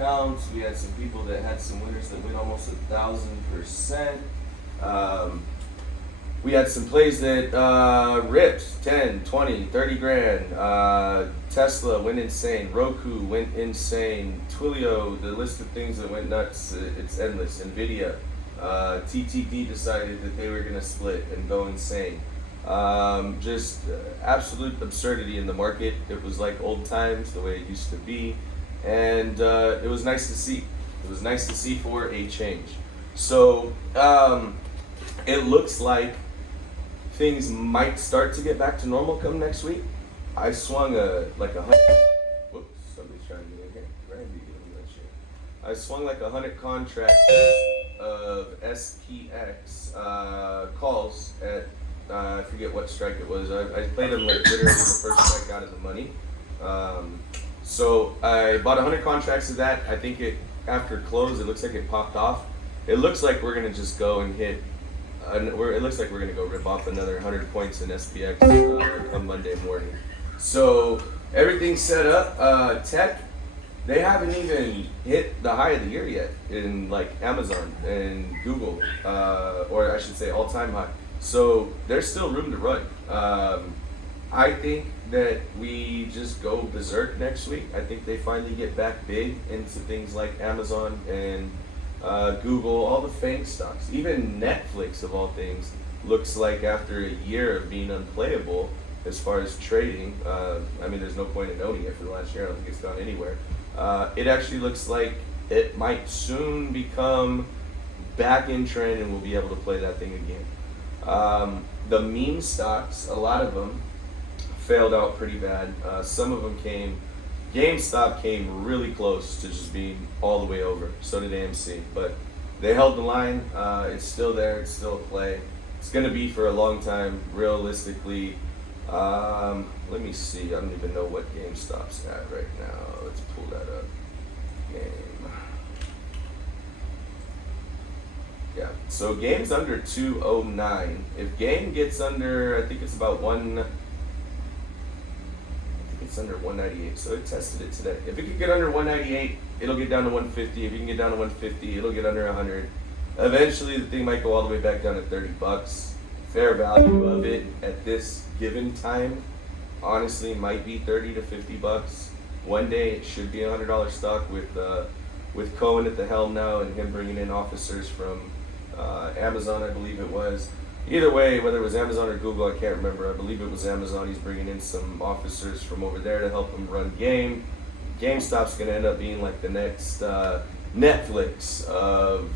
accounts. We had some people that had some winners that win almost 1,000%. We had some plays that ripped 10, 20, 30 grand. Tesla went insane. Roku went insane. Twilio, the list of things that went nuts, it's endless. Nvidia, TTD decided that they were going to split and go insane. Just absolute absurdity in the market. It was like old times, the way it used to be. And it was nice to see. It was nice to see for a change. So it looks like things might start to get back to normal come next week. I swung like 100. Whoops, somebody's trying to get in here. Randy, get in that shit. I swung like 100 contracts of SPX calls at I forget what strike it was. I played them like literally the first strike out of the money. So I bought 100 contracts of that. I think after close, it looks like it popped off. It looks like we're gonna just go and hit. It looks like we're gonna go rip off another 100 points in SPX come Monday morning. So everything's set up. Tech, they haven't even hit the high of the year yet in like Amazon and Google, or I should say all-time high. So there's still room to run. I think that we just go berserk next week. I think they finally get back big into things like Amazon and Google, all the FANG stocks. Even Netflix, of all things, looks like after a year of being unplayable as far as trading, I mean, there's no point in owning it for the last year. I don't think it's gone anywhere. It actually looks like it might soon become back in trend and we'll be able to play that thing again. The meme stocks, a lot of them failed out pretty bad. Some of them GameStop came really close to just being all the way over. So did AMC, but they held the line. It's still there. It's still a play. It's going to be for a long time, realistically. Let me see. I don't even know what GameStop's at right now. Let's pull that up. Game. Yeah, so Game's under 209. If Game gets under, I think it's about it's under 198, so it tested it today. If it can get under 198, it'll get down to 150. If you can get down to 150, it'll get under 100. Eventually, the thing might go all the way back down to 30 bucks. Fair value of it at this given time, honestly, might be 30 to 50 bucks. One day, it should be a $100 stock with Cohen at the helm now and him bringing in officers from Amazon, I believe it was. Either way, whether it was Amazon or Google, I can't remember. I believe it was Amazon. He's bringing in some officers from over there to help him run Game. GameStop's going to end up being like the next Netflix of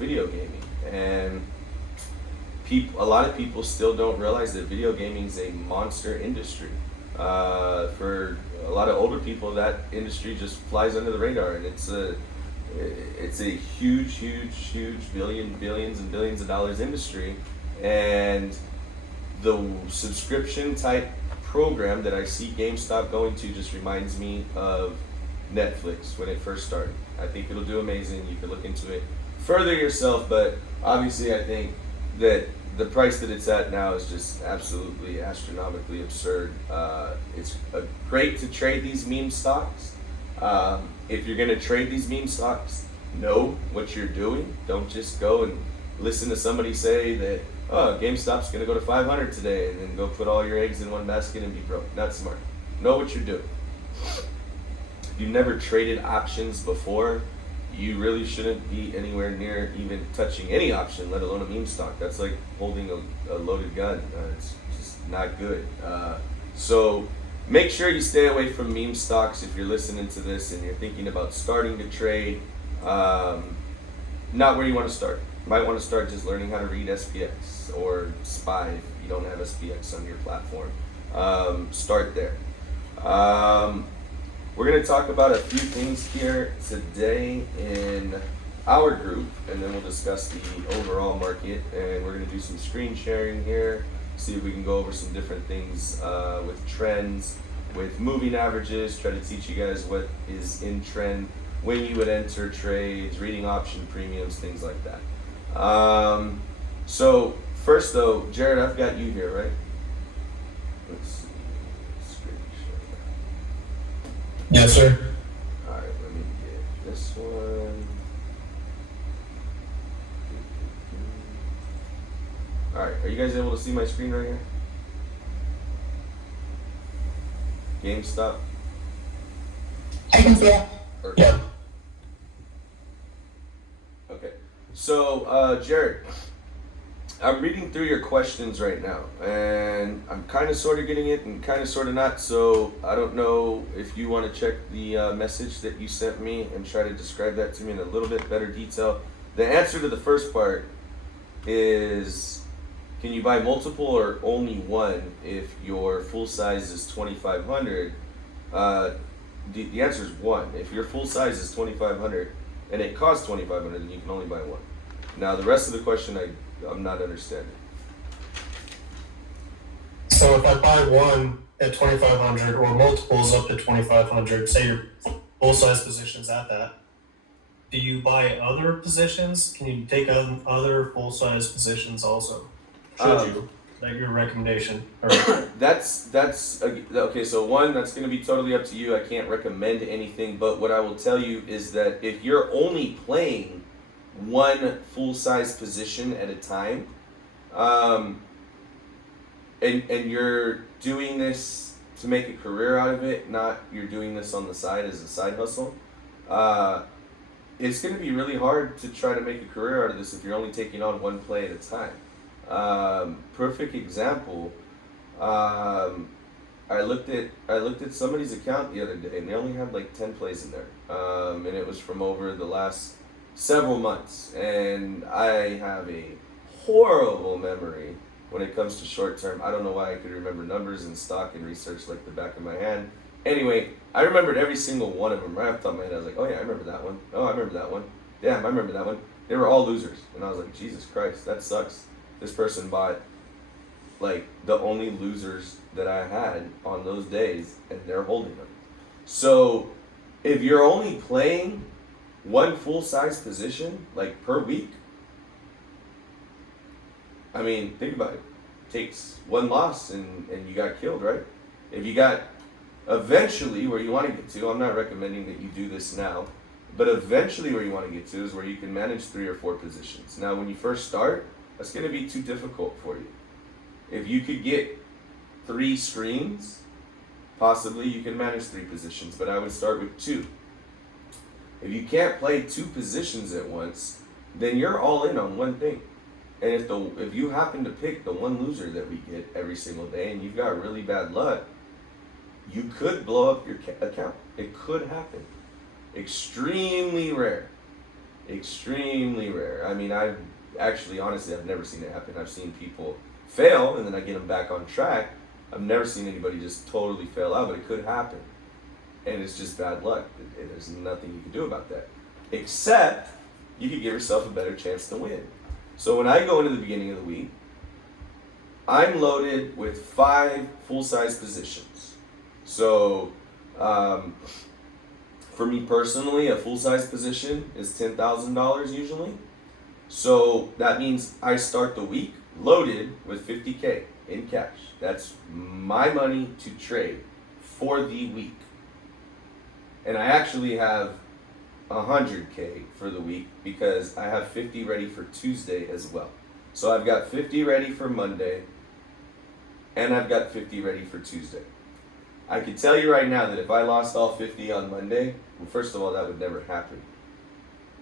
video gaming. And a lot of people still don't realize that video gaming is a monster industry. For a lot of older people, that industry just flies under the radar, and it's a huge billions and billions of dollars industry. And the subscription type program that I see GameStop going to just reminds me of Netflix when it first started. I think it'll do amazing. You can look into it further yourself, but obviously I think that the price that it's at now is just absolutely astronomically absurd. It's great to trade these meme stocks. If you're going to trade these meme stocks, know what you're doing. Don't just go and listen to somebody say that, oh, GameStop's going to go to 500 today, and then go put all your eggs in one basket and be broke. Not smart. Know what you're doing. If you've never traded options before, you really shouldn't be anywhere near even touching any option, let alone a meme stock. That's like holding a loaded gun. It's just not good. So make sure you stay away from meme stocks if you're listening to this and you're thinking about starting to trade. Not where you want to start. You might want to start just learning how to read SPX or SPY if you don't have SPX on your platform. Start there. We're going to talk about a few things here today in our group, and then we'll discuss the overall market, and we're going to do some screen sharing here, see if we can go over some different things with trends, with moving averages, try to teach you guys what is in trend, when you would enter trades, reading option premiums, things like that. So first though, Jared, I've got you here, right? Let's see. Screen share. Yes, sir. All right, let me get this one. Alright, are you guys able to see my screen right here? GameStop? I can see it. Yeah. Okay. So, Jared, I'm reading through your questions right now, and I'm kind of sort of getting it and kind of sort of not, so I don't know if you want to check the message that you sent me and try to describe that to me in a little bit better detail. The answer to the first part is, can you buy multiple or only one if your full size is 2,500? The answer is one. If your full size is 2,500 and it costs 2,500, then you can only buy one. Now the rest of the question I'm not understanding. So if I buy one at 2,500 or multiples up to 2,500, say your full size position's at that, do you buy other positions? Can you take other full size positions also? Should you? Like your recommendation? That's okay. So one, that's going to be totally up to you. I can't recommend anything, but what I will tell you is that if you're only playing one full size position at a time, and you're doing this to make a career out of it, not you're doing this on the side as a side hustle, it's going to be really hard to try to make a career out of this if you're only taking on one play at a time. Perfect example. I looked at somebody's account the other day, and they only had like 10 plays in there, and it was from over the last several months. And I have a horrible memory when it comes to short term. I don't know why I could remember numbers and stock and research like the back of my hand. Anyway, I remembered every single one of them right off the top of my head. I was like, oh yeah, I remember that one. Oh, I remember that one. Damn, I remember that one. They were all losers, and I was like, Jesus Christ, that sucks. This person bought like the only losers that I had on those days, and they're holding them. So if you're only playing one full size position like per week, I mean, think about it. Takes one loss and you got killed, right? If you got eventually where you want to get to, I'm not recommending that you do this now, but eventually where you want to get to is where you can manage 3 or 4 positions. Now, when you first start, that's going to be too difficult for you. If you could get 3 screens, possibly you can manage 3 positions, but I would start with 2. If you can't play 2 positions at once, then you're all in on one thing. And if you happen to pick the one loser that we get every single day and you've got really bad luck, you could blow up your account. It could happen. Extremely rare. Extremely rare. I mean, honestly, I've never seen it happen. I've seen people fail and then I get them back on track. I've never seen anybody just totally fail out, but it could happen. And it's just bad luck. There's nothing you can do about that. Except you could give yourself a better chance to win. So when I go into the beginning of the week, I'm loaded with 5 full-size positions. So for me personally, a full-size position is $10,000 usually. So that means I start the week loaded with $50K in cash. That's my money to trade for the week. And I actually have $100K for the week because I have 50 ready for Tuesday as well. So I've got 50 ready for Monday and I've got 50 ready for Tuesday. I can tell you right now that if I lost all 50 on Monday, well, first of all, that would never happen.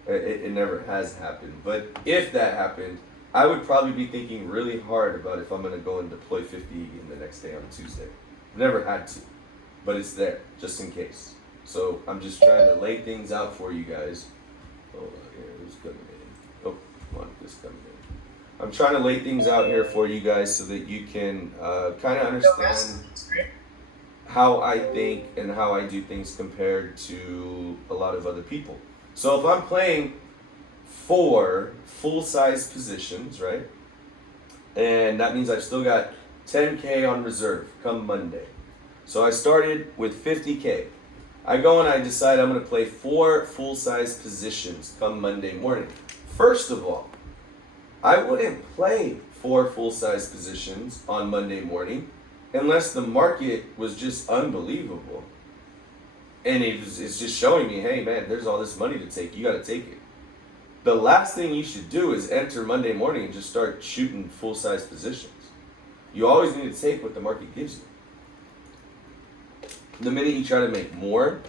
It never has happened. But if that happened, I would probably be thinking really hard about if I'm going to go and deploy 50 again the next day on Tuesday. Never had to, but it's there just in case. So I'm just trying to lay things out for you guys. Hold on here, who's coming in? Oh, Monica's coming in. I'm trying to lay things out here for you guys so that you can kind of understand how I think and how I do things compared to a lot of other people. So if I'm playing 4 full-size positions, right? And that means I've still got 10K on reserve come Monday. So I started with 50K. I go and I decide I'm going to play 4 full-size positions come Monday morning. First of all, I wouldn't play 4 full-size positions on Monday morning unless the market was just unbelievable. And it's just showing me, hey man, there's all this money to take. You got to take it. The last thing you should do is enter Monday morning and just start shooting full-size positions. You always need to take what the market gives you. The minute you try to make more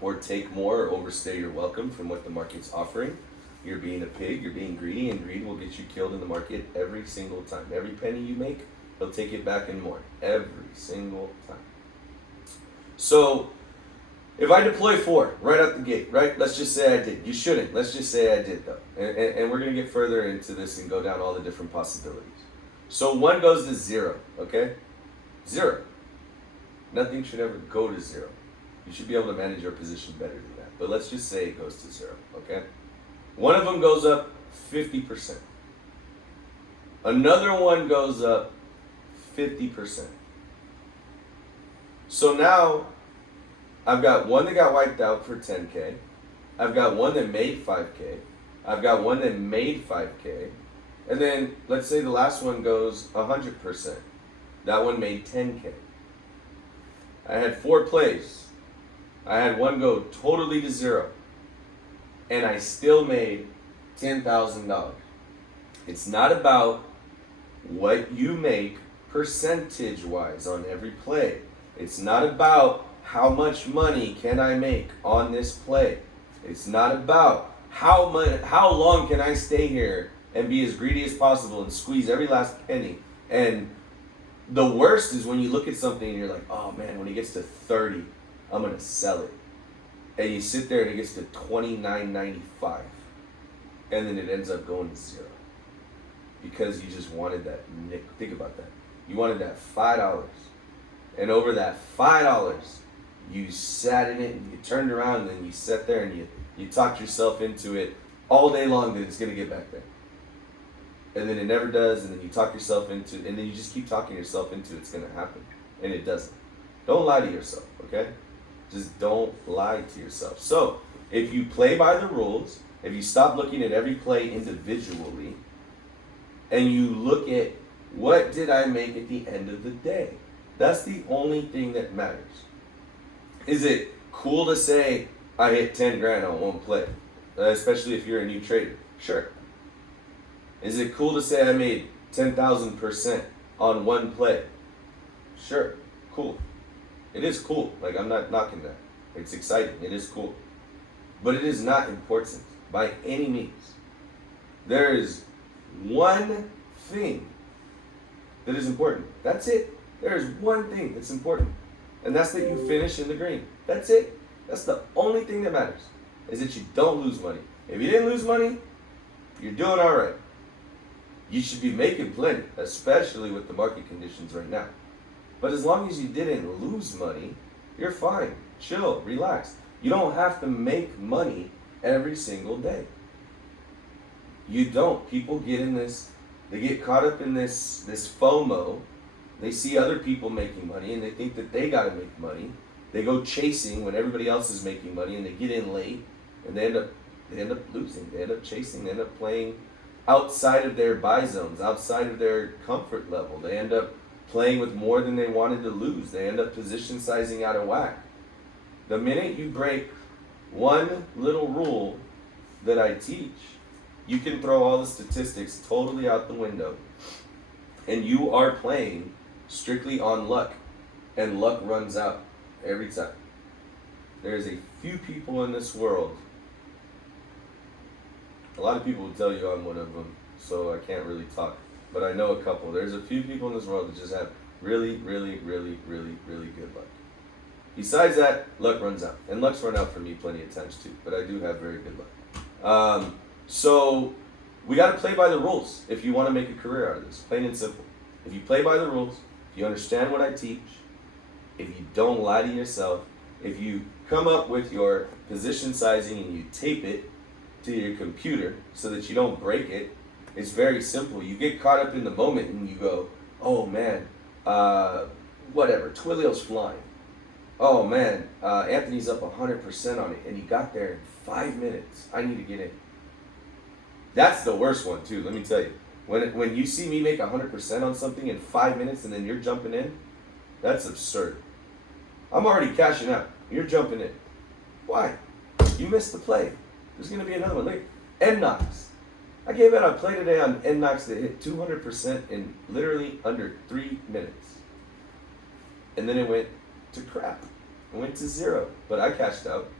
or take more or overstay your welcome from what the market's offering, you're being a pig, you're being greedy, and greed will get you killed in the market every single time. Every penny you make, they'll take it back and more. Every single time. So, if I deploy 4 right out the gate, right? Let's just say I did. You shouldn't. Let's just say I did, though. And we're going to get further into this and go down all the different possibilities. So 1 goes to 0, okay? 0. Nothing should ever go to 0. You should be able to manage your position better than that. But let's just say it goes to 0, okay? One of them goes up 50%. Another one goes up 50%. So now, I've got one that got wiped out for 10K. I've got one that made 5K. I've got one that made 5K. And then, let's say the last one goes 100%. That one made 10K. I had 4 plays. I had one go totally to 0. And I still made $10,000. It's not about what you make percentage-wise on every play. It's not about how much money can I make on this play. It's not about how long can I stay here and be as greedy as possible and squeeze every last penny. And the worst is when you look at something and you're like, oh man, when it gets to 30, I'm gonna sell it. And you sit there and it gets to $29.95, and then it ends up going to 0 because you just wanted that nick. Think about that. You wanted that $5, and over that $5, you sat in it and you turned around and then you sat there and you talked yourself into it all day long that it's gonna get back there, and then it never does, and then you talk yourself into it, and then you just keep talking yourself into it's gonna happen, and it doesn't. Don't lie to yourself, okay? Just don't lie to yourself. So, if you play by the rules, if you stop looking at every play individually, and you look at what did I make at the end of the day, that's the only thing that matters. Is it cool to say I hit 10 grand on one play, especially if you're a new trader? Sure. Is it cool to say I made 10,000% on one play? Sure. Cool. It is cool. Like, I'm not knocking that. It's exciting. It is cool. But it is not important by any means. There is one thing that is important. That's it. There is one thing that's important. And that's that you finish in the green. That's it. That's the only thing that matters. Is that you don't lose money. If you didn't lose money, you're doing all right. You should be making plenty, especially with the market conditions right now. But as long as you didn't lose money, you're fine. Chill, relax. You don't have to make money every single day. You don't. People get in this, they get caught up in this FOMO. They see other people making money and they think that they gotta make money. They go chasing when everybody else is making money and they get in late and they end up losing. They end up chasing, they end up playing outside of their buy zones, outside of their comfort level. They end up playing with more than they wanted to lose. They end up position sizing out of whack. The minute you break one little rule that I teach, you can throw all the statistics totally out the window. And you are playing strictly on luck. And luck runs out every time. There's a few people in this world. A lot of people will tell you I'm one of them, so I can't really talk. But I know a couple. There's a few people in this world that just have really, really, really, really, really good luck. Besides that, luck runs out. And luck's run out for me plenty of times too. But I do have very good luck. So we got to play by the rules if you want to make a career out of this. Plain and simple. If you play by the rules, if you understand what I teach, if you don't lie to yourself, if you come up with your position sizing and you tape it to your computer so that you don't break it, it's very simple. You get caught up in the moment and you go, oh man, whatever, Twilio's flying. Oh man, Anthony's up 100% on it and he got there in 5 minutes. I need to get in. That's the worst one too, let me tell you. When you see me make 100% on something in 5 minutes and then you're jumping in, that's absurd. I'm already cashing out. You're jumping in. Why? You missed the play. There's going to be another one. Like MiNiONS. I gave out a play today on MiNiONS that hit 200% in literally under 3 minutes. And then it went to crap. It went to 0. But I cashed out.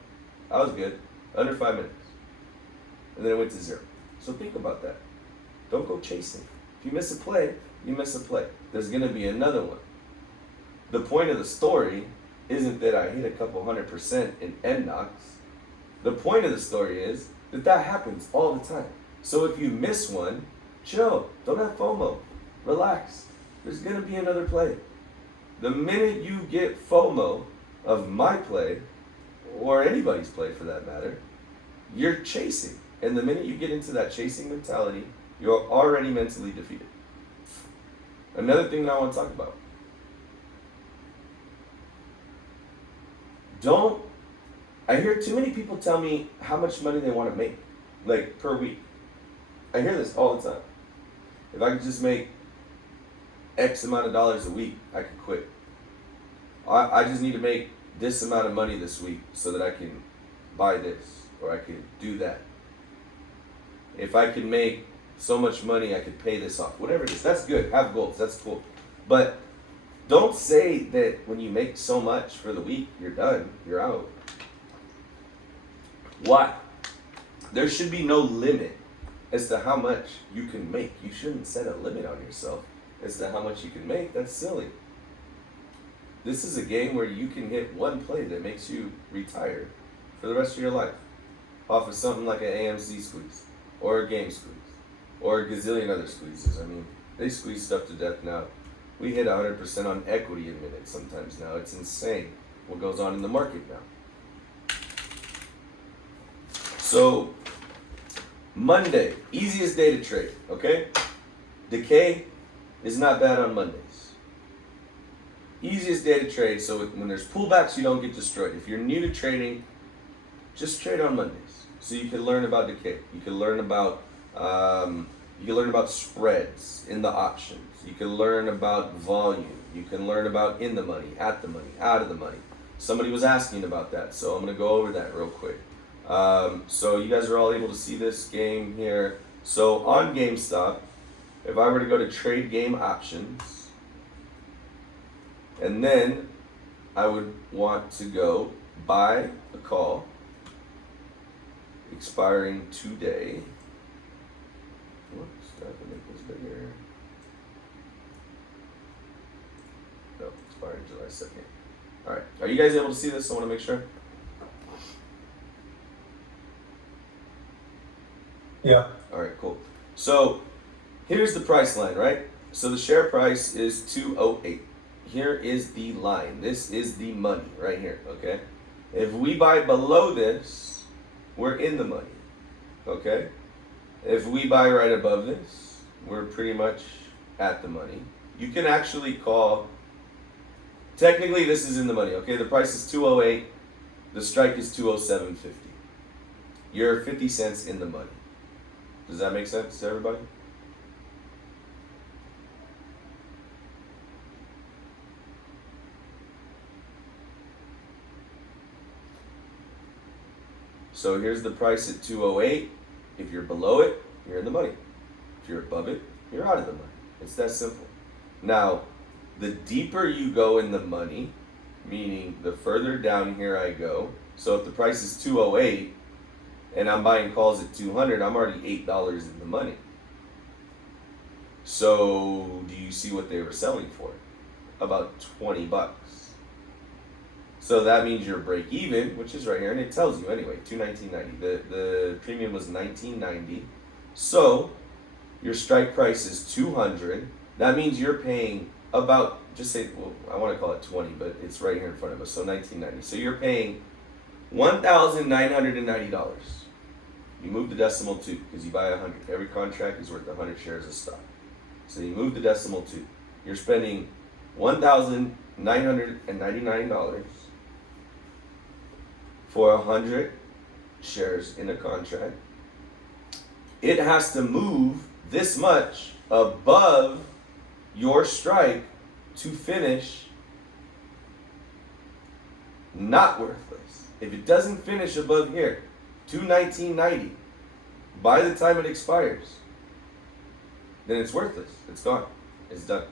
I was good. Under 5 minutes. And then it went to 0. So think about that. Don't go chasing. If you miss a play, you miss a play. There's going to be another one. The point of the story isn't that I hit a couple 100% in MiNiONS. The point of the story is that that happens all the time. So if you miss one, chill. Don't have FOMO. Relax. There's going to be another play. The minute you get FOMO of my play, or anybody's play for that matter, you're chasing. And the minute you get into that chasing mentality, you're already mentally defeated. Another thing that I want to talk about. I hear too many people tell me how much money they want to make, like per week. I hear this all the time. If I could just make X amount of dollars a week, I could quit. I just need to make this amount of money this week so that I can buy this or I could do that. If I could make so much money, I could pay this off. Whatever it is, that's good. Have goals, that's cool. But don't say that when you make so much for the week, you're done, you're out. Why? There should be no limit as to how much you can make. You shouldn't set a limit on yourself as to how much you can make. That's silly. This is a game where you can hit one play that makes you retire for the rest of your life off of something like an AMC squeeze or a game squeeze or a gazillion other squeezes. I mean, they squeeze stuff to death now. We hit 100% on equity in minutes sometimes now. It's insane what goes on in the market now. So, Monday, easiest day to trade, okay? Decay is not bad on Mondays. Easiest day to trade, so when there's pullbacks, you don't get destroyed. If you're new to trading, just trade on Mondays. So you can learn about decay. You can learn about spreads in the options. You can learn about volume. You can learn about in the money, at the money, out of the money. Somebody was asking about that, so I'm going to go over that real quick. So you guys are all able to see this game here. So on GameStop, if I were to go to trade game options, and then I would want to go buy a call expiring today. Whoops, I have to make this bigger. No, expiring July 2nd. Alright, are you guys able to see this? I want to make sure. Yeah. Alright, cool. So here's the price line, right? So the share price is 208. Here is the line. This is the money right here, okay? If we buy below this, we're in the money, okay? If we buy right above this, we're pretty much at the money. You can actually call, technically this is in the money, okay? The price is 208, the strike is 207.50. You're 50 cents in the money. Does that make sense to everybody? So here's the price at 208. If you're below it, you're in the money. If you're above it, you're out of the money. It's that simple. Now, the deeper you go in the money, meaning the further down here I go, so if the price is 208 and I'm buying calls at 200, I'm already $8 in the money. So do you see what they were selling for? About 20 bucks. So that means your break even, which is right here, and it tells you anyway, $219.90. The premium was $19.90. So your strike price is 200. That means you're paying about, just say, well, I want to call it 20, but it's right here in front of us, so $19.90. So you're paying $1,990. You move the decimal 2 because you buy 100. Every contract is worth 100 shares of stock. So you move the decimal 2. You're spending $1,999 for 100 shares in a contract. It has to move this much above your strike to finish not worthless. If it doesn't finish above here, 219.90, by the time it expires, then it's worthless. It's gone. It's done.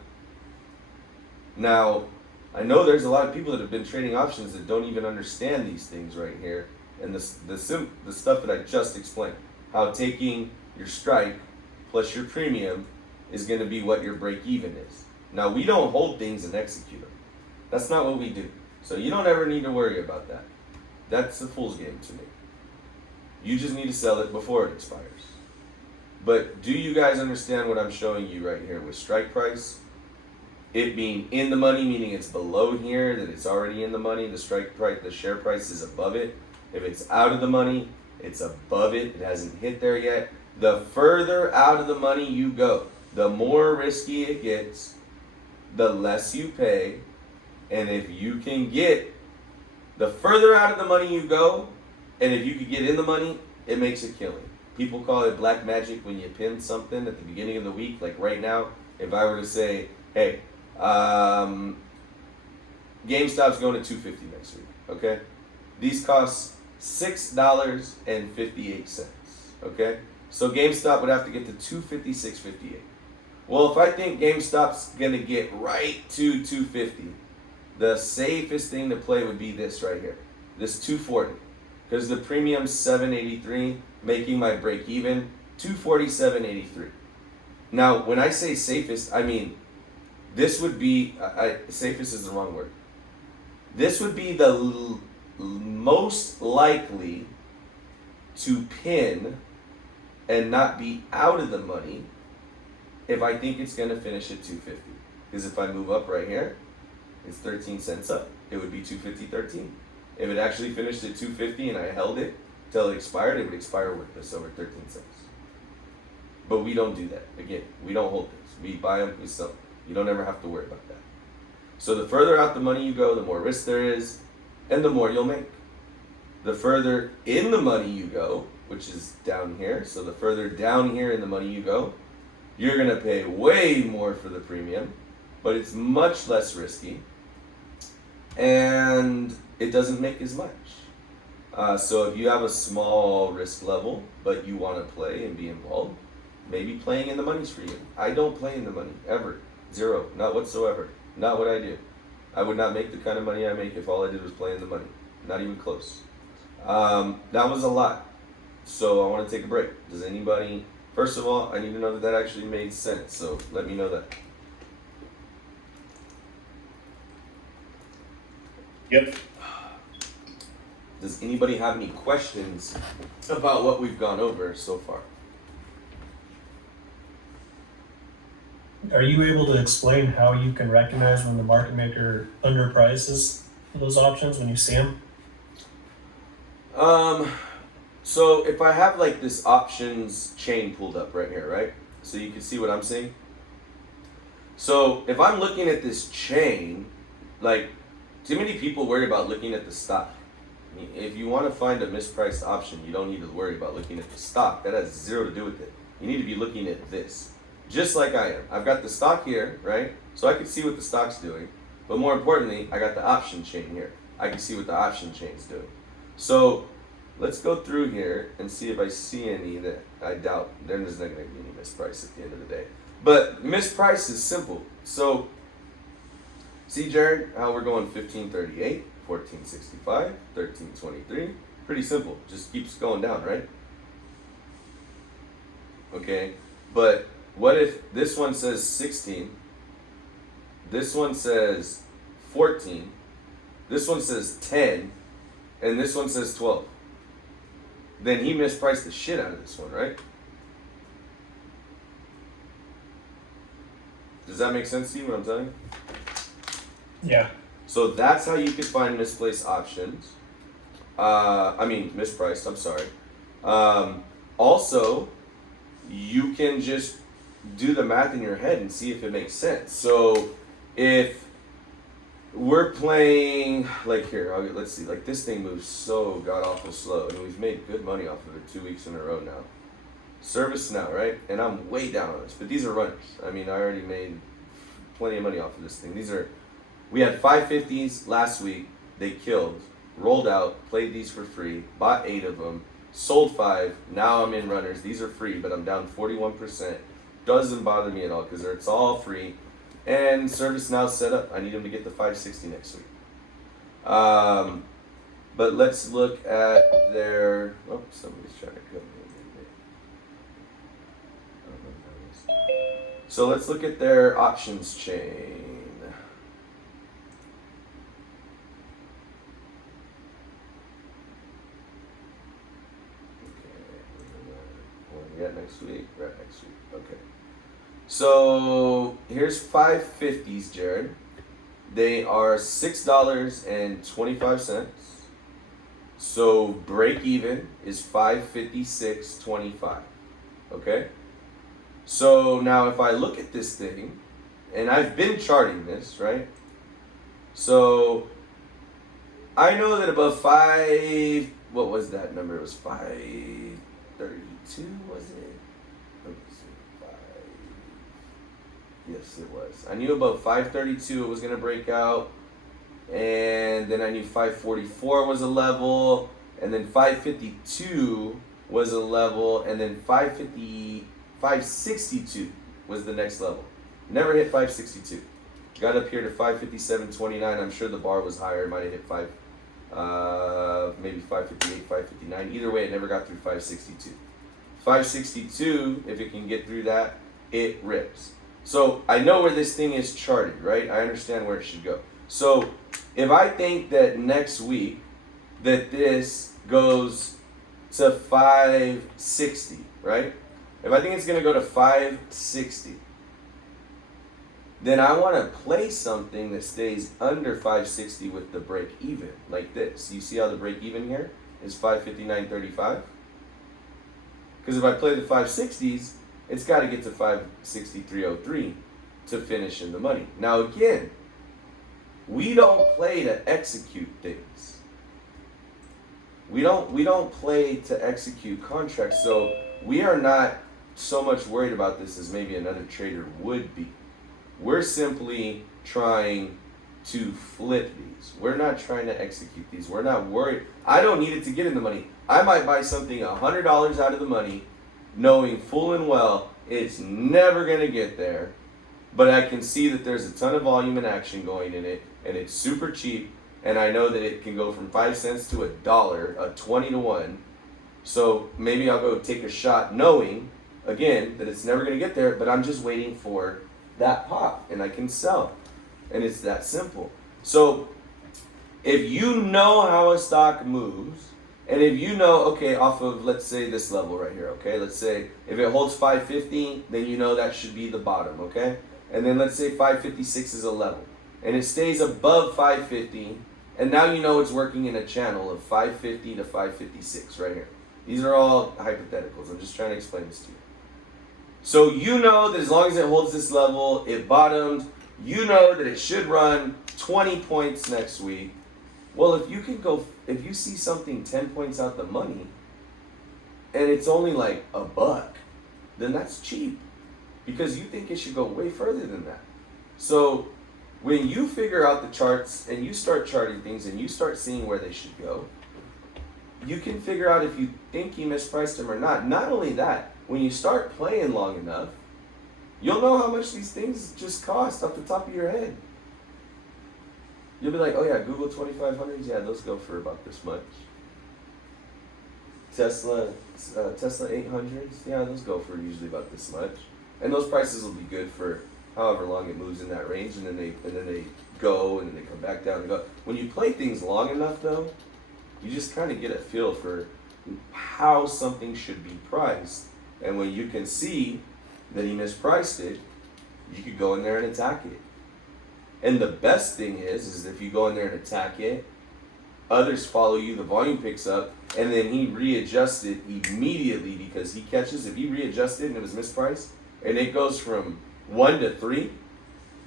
Now, I know there's a lot of people that have been trading options that don't even understand these things right here, and the stuff that I just explained. How taking your strike plus your premium is going to be what your break even is. Now, we don't hold things and execute them. That's not what we do. So you don't ever need to worry about that. That's a fool's game to me. You just need to sell it before it expires. But do you guys understand what I'm showing you right here with strike price? It being in the money, meaning it's below here, that it's already in the money. The strike price, the share price is above it. If it's out of the money, it's above it. It hasn't hit there yet. The further out of the money you go, the more risky it gets, the less you pay. And if you can get, the further out of the money you go, and if you could get in the money, it makes a killing. People call it black magic when you pin something at the beginning of the week. Like right now, if I were to say, hey, GameStop's going to $250 next week, okay? These cost $6.58, okay? So GameStop would have to get to $256.58. Well, if I think GameStop's gonna get right to $250, the safest thing to play would be this right here, this $240, because the premium's $7.83, making my break even $247.83. Now, when I say safest, I mean this would be safest is the wrong word. This would be the most likely to pin and not be out of the money if I think it's going to finish at 250. Because if I move up right here, it's 13 cents up. It would be 250.13. If it actually finished at 250 and I held it till it expired, it would expire with this over 13 cents. But we don't do that. Again, we don't hold this. We buy them, we sell them. You don't ever have to worry about that. So the further out the money you go, the more risk there is, and the more you'll make. The further in the money you go, which is down here, so the further down here in the money you go, you're going to pay way more for the premium, but it's much less risky, and it doesn't make as much. So if you have a small risk level, but you want to play and be involved, maybe playing in the money's for you. I don't play in the money, ever. Zero, not whatsoever. Not what I do. I would not make the kind of money I make if all I did was play in the money. Not even close. That was a lot. So I want to take a break. Does anybody, first of all, I need to know that that actually made sense. So let me know that. Yep. Does anybody have any questions about what we've gone over so far? Are you able to explain how you can recognize when the market maker underprices those options when you see them? So if I have like this options chain pulled up right here, right? So you can see what I'm seeing. So if I'm looking at this chain, like too many people worry about looking at the stock. I mean, if you want to find a mispriced option, you don't need to worry about looking at the stock. That has zero to do with it. You need to be looking at this. Just like I am. I've got the stock here, right? So I can see what the stock's doing. But more importantly, I got the option chain here. I can see what the option chain's doing. So let's go through here and see if I see any that I doubt. There's not going to be any misprice at the end of the day. But misprice is simple. So see, Jared, how we're going 1538, 1465, 1323. Pretty simple. Just keeps going down, right? Okay. But what if this one says 16, this one says 14, this one says 10, and this one says 12? Then he mispriced the shit out of this one, right? Does that make sense to you, what I'm telling you? Yeah. So that's how you can find misplaced options. Mispriced, I'm sorry. Also, you can just do the math in your head and see if it makes sense. So if we're playing, like here, let's see, like this thing moves so god awful slow, and we've made good money off of it 2 weeks in a row now. Service now, right? And I'm way down on this, but these are runners. I mean, I already made plenty of money off of this thing. We had 550s last week, they killed. rolled out, played these for free, bought 8 of them, sold 5. Now I'm in runners. These are free, but I'm down 41%. Doesn't bother me at all because it's all free. And service now set up. I need them to get the 560 next week. But let's look at their. Oh, somebody's trying to cut me. So let's look at their options chain. Yeah, next week. Right, next week. Okay. So here's 550s, Jared. They are $6.25. So break even is $556.25. Okay. So now if I look at this thing, and I've been charting this, right? So I know that above 5, what was that number? It was 532, was it? Let me see. 5. Yes, it was. I knew above 532 it was going to break out. And then I knew 544 was a level. And then 552 was a level. And then 562 was the next level. Never hit 562. Got up here to 557.29. I'm sure the bar was higher. It might have hit maybe 558, 559. Either way, it never got through 562. 562, if it can get through that, it rips. So I know where this thing is charted, right? I understand where it should go. So if I think that next week that this goes to 560, right? If I think it's going to go to 560, then I want to play something that stays under 560 with the break even, like this. You see how the break even here is 559.35? Because if I play the 560s, it's got to get to 563.03 to finish in the money. Now again, we don't play to execute things. We don't play to execute contracts, so we are not so much worried about this as maybe another trader would be. We're simply trying to flip these. We're not trying to execute these. We're not worried. I don't need it to get in the money. I might buy something $100 out of the money, knowing full and well it's never going to get there, but I can see that there's a ton of volume and action going in it, and it's super cheap, and I know that it can go from 5 cents to $1, a 20 to 1. So maybe I'll go take a shot knowing, again, that it's never going to get there, but I'm just waiting for that pop, and I can sell. And it's that simple. So if you know how a stock moves, and if you know, okay, off of, let's say, this level right here, okay? Let's say if it holds 550, then you know that should be the bottom, okay? And then let's say 556 is a level, and it stays above 550, and now you know it's working in a channel of 550 to 556 right here. These are all hypotheticals. I'm just trying to explain this to you. So you know that as long as it holds this level, it bottomed. You know that it should run 20 points next week. Well, if you see something 10 points out the money, and it's only like $1, then that's cheap, because you think it should go way further than that. So when you figure out the charts and you start charting things and you start seeing where they should go, you can figure out if you think you mispriced them or not. Not only that, when you start playing long enough, you'll know how much these things just cost off the top of your head. You'll be like, oh yeah, Google 2500s, yeah, those go for about this much. Tesla 800s, yeah, those go for usually about this much. And those prices will be good for however long it moves in that range, and then they go, and then they come back down and go. When you play things long enough, though, you just kind of get a feel for how something should be priced. And when you can see that he mispriced it, you could go in there and attack it. And the best thing is if you go in there and attack it, others follow you, the volume picks up, and then he readjusts it immediately because he catches. If he readjusts it and it was mispriced, and it goes from 1 to 3,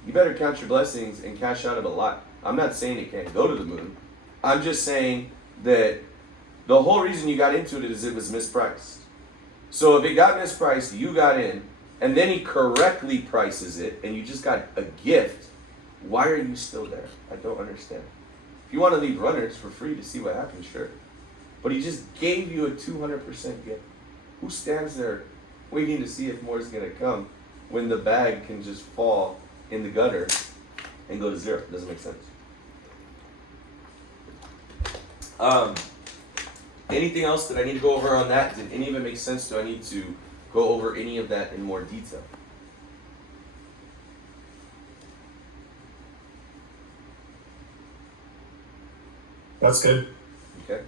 you better count your blessings and cash out of a lot. I'm not saying it can't go to the moon. I'm just saying that the whole reason you got into it is it was mispriced. So if it got mispriced, you got in, and then he correctly prices it, and you just got a gift, why are you still there? I don't understand. If you want to leave runners for free to see what happens, sure. But he just gave you a 200% gift. Who stands there waiting to see if more is going to come when the bag can just fall in the gutter and go to zero? Doesn't make sense. Anything else that I need to go over on that? Did any of it make sense? Do I need to go over any of that in more detail? That's good. Okay.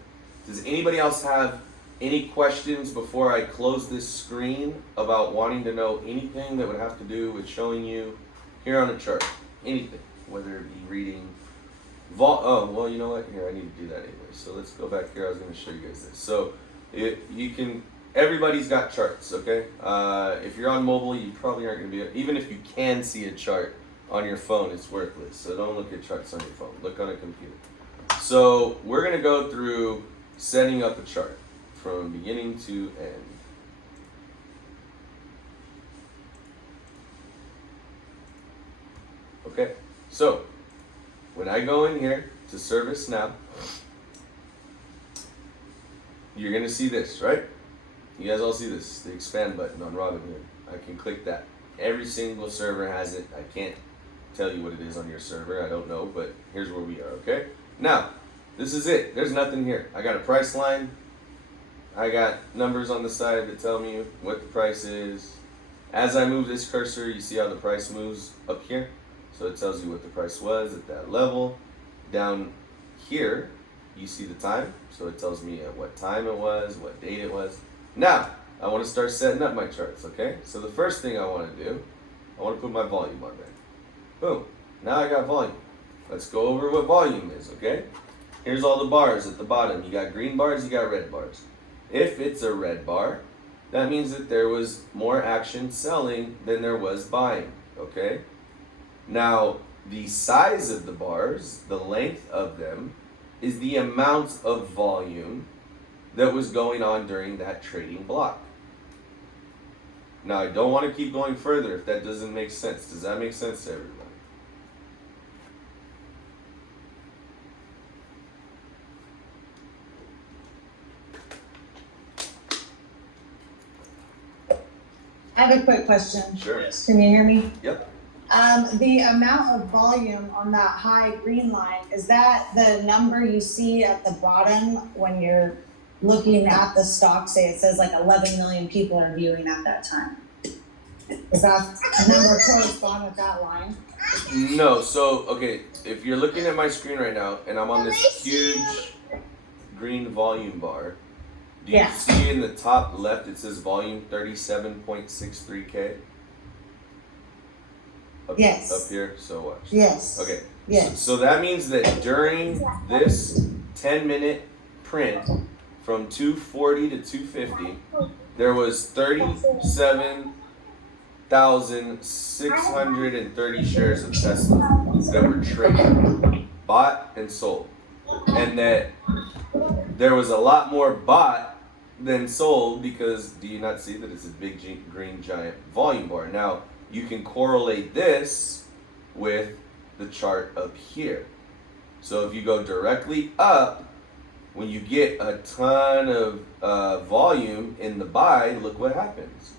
Does anybody else have any questions before I close this screen about wanting to know anything that would have to do with showing you here on a chart? Anything, whether it be reading. Oh, well, you know what? Here, I need to do that anyway. So let's go back here. I was going to show you guys this. So you can, everybody's got charts, okay? If you're on mobile, you probably aren't going to be, even if you can see a chart on your phone, it's worthless. So don't look at charts on your phone. Look on a computer. So we're going to go through setting up a chart from beginning to end. Okay, so when I go in here to service now, you're going to see this, right? You guys all see this, the expand button on Robinhood. I can click that. Every single server has it. I can't tell you what it is on your server. I don't know, but here's where we are, okay? Now, this is it. There's nothing here. I got a price line. I got numbers on the side that tell me what the price is. As I move this cursor, you see how the price moves up here? So it tells you what the price was at that level. Down here, you see the time. So it tells me at what time it was, what date it was. Now, I want to start setting up my charts, okay? So the first thing I want to do, I want to put my volume on there. Boom. Now I got volume. Let's go over what volume is, okay? Here's all the bars at the bottom. You got green bars, you got red bars. If it's a red bar, that means that there was more action selling than there was buying, okay? Now, the size of the bars, the length of them, is the amount of volume that was going on during that trading block. Now, I don't want to keep going further if that doesn't make sense. Does that make sense to everyone? I have a quick question. Sure. Yes. Can you hear me? Yep. The amount of volume on that high green line, is that the number you see at the bottom when you're looking at the stock? Say it says like 11 million people are viewing at that time. Is that number correspond with that line? No, so, okay, if you're looking at my screen right now, and I'm on this huge green volume bar, do you Yeah. see in the top left it says volume 37.63K? Yes. Up here, so watch. Yes. Okay, Yes. so that means that during this 10-minute print from 240 to 250, there was 37,630 shares of Tesla that were traded, bought and sold. And that there was a lot more bought than sold because, do you not see that it's a big green giant volume bar? Now, you can correlate this with the chart up here. So if you go directly up, when you get a ton of volume in the buy, look what happens.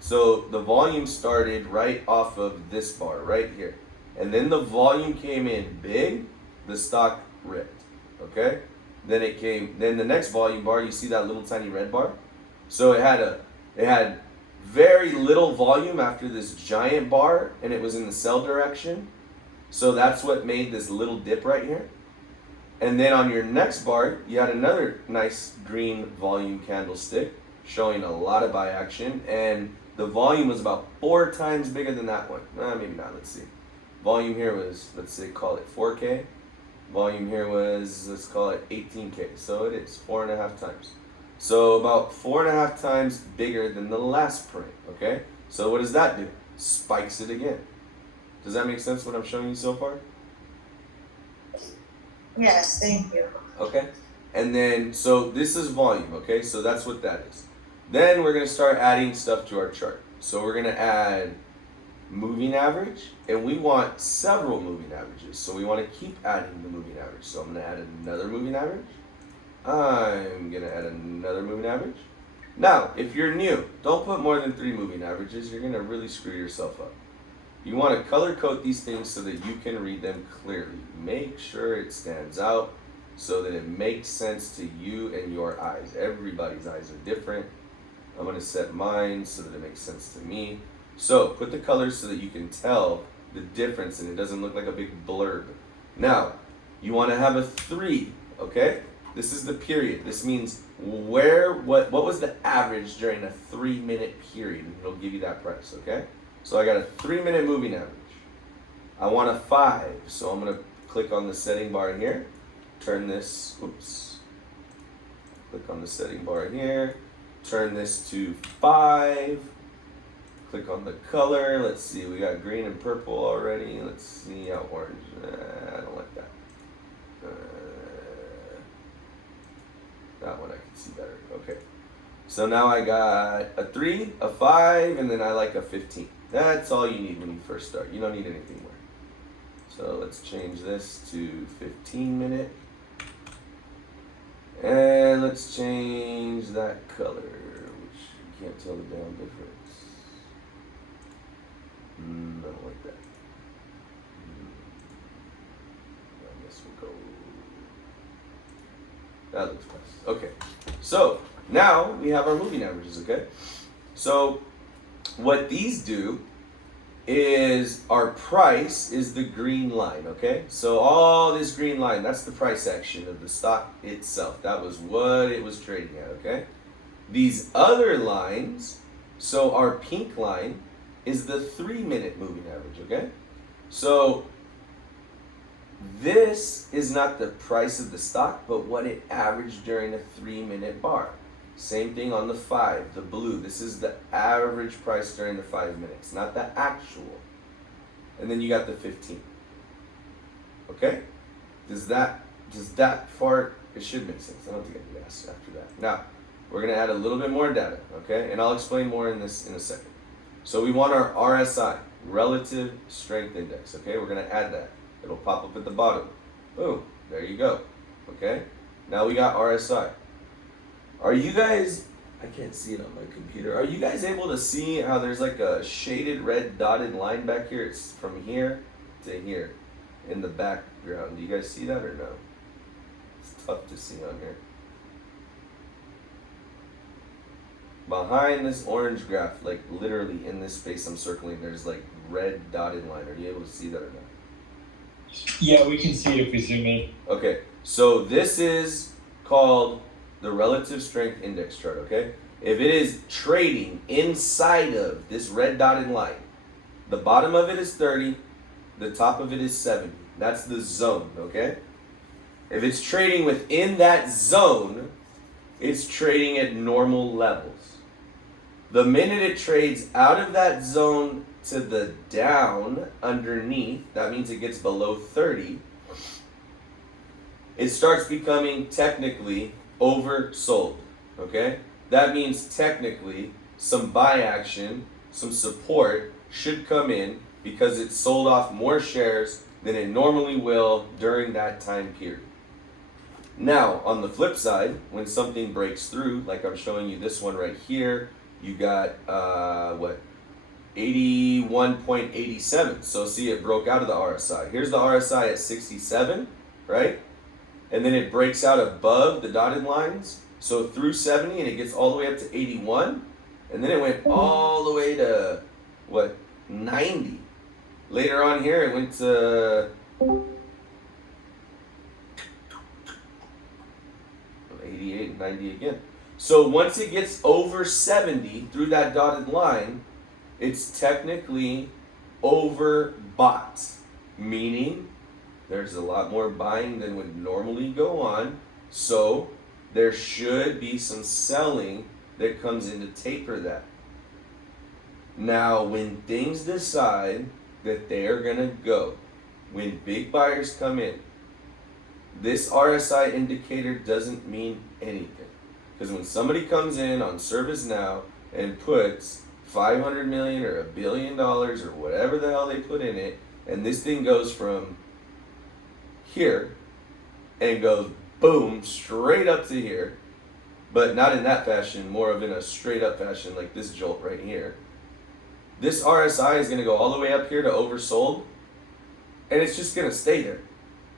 So the volume started right off of this bar right here. And then the volume came in big, the stock ripped, okay? Then the next volume bar, you see that little tiny red bar? So it had very little volume after this giant bar, and it was in the sell direction. So that's what made this little dip right here. And then on your next bar, you had another nice green volume candlestick showing a lot of buy action, and the volume was about 4 times bigger than that one. Maybe not, let's see. Volume here was, let's say, call it 4K. Volume here was, let's call it 18K. So it is 4.5 times. So about 4.5 times bigger than the last print, okay? So what does that do? Spikes it again. Does that make sense what I'm showing you so far? Yes, thank you. Okay. And then, so this is volume, okay? So that's what that is. Then we're going to start adding stuff to our chart. So we're going to add moving average, and we want several moving averages. So we want to keep adding the moving average. So I'm going to add another moving average. I'm going to add another moving average. Now, if you're new, don't put more than 3 moving averages. You're going to really screw yourself up. You want to color code these things so that you can read them clearly. Make sure it stands out so that it makes sense to you and your eyes. Everybody's eyes are different. I'm going to set mine so that it makes sense to me. So put the colors so that you can tell the difference and it doesn't look like a big blurb. Now, you want to have a 3, okay? This is the period. This means what was the average during a 3-minute period, and it'll give you that price, okay? So I got a 3-minute moving average. I want a 5, so I'm gonna click on the setting bar here, turn this, click on the setting bar here, turn this to 5, click on the color, let's see, we got green and purple already, let's see how orange, I don't like that. That one I can see better. Okay. So now I got a 3, a 5, and then I like a 15. That's all you need when you first start. You don't need anything more. So let's change this to 15-minute. And let's change that color, which you can't tell the damn difference. I don't like that. I guess we'll go. That looks nice. Okay, so now we have our moving averages, okay? So what these do is our price is the green line, okay? So all this green line, that's the price action of the stock itself. That was what it was trading at, okay? These other lines, so our pink line is the 3-minute moving average, okay? So this is not the price of the stock, but what it averaged during a 3-minute bar. Same thing on the 5, the blue. This is the average price during the 5 minutes, not the actual. And then you got the 15. Okay? Does that part, it should make sense. I don't think I can ask after that. Now, we're gonna add a little bit more data, okay? And I'll explain more in this in a second. So we want our RSI, Relative Strength Index, okay? We're gonna add that. It'll pop up at the bottom. Boom, there you go, okay? Now we got RSI. Are you guys, I can't see it on my computer. Are you guys able to see how there's like a shaded red dotted line back here? It's from here to here in the background. Do you guys see that or no? It's tough to see on here. Behind this orange graph, like literally in this space I'm circling, there's like red dotted line. Are you able to see that or not? Yeah, we can see it if we zoom in. Okay, so this is called the relative strength index chart, okay? If it is trading inside of this red dotted line, the bottom of it is 30, the top of it is 70. That's the zone, okay? If it's trading within that zone, it's trading at normal levels. The minute it trades out of that zone to the down underneath, that means it gets below 30, it starts becoming technically oversold, okay? That means technically some buy action, some support should come in because it sold off more shares than it normally will during that time period. Now, on the flip side, when something breaks through, like I'm showing you this one right here, you got, 81.87. So see, it broke out of the RSI. Here's the RSI at 67, right? And then it breaks out above the dotted lines. So through 70 and it gets all the way up to 81. And then it went all the way to, 90. Later on here, it went to 88 and 90 again. So once it gets over 70 through that dotted line, it's technically overbought, meaning there's a lot more buying than would normally go on, so there should be some selling that comes in to taper that. Now, when things decide that they are going to go, when big buyers come in, this RSI indicator doesn't mean anything. Because when somebody comes in on ServiceNow and puts $500 million or $1 billion or whatever the hell they put in it, and this thing goes from here and goes boom straight up to here, but not in that fashion, more of in a straight up fashion like this jolt right here. This RSI is going to go all the way up here to oversold, and it's just going to stay there.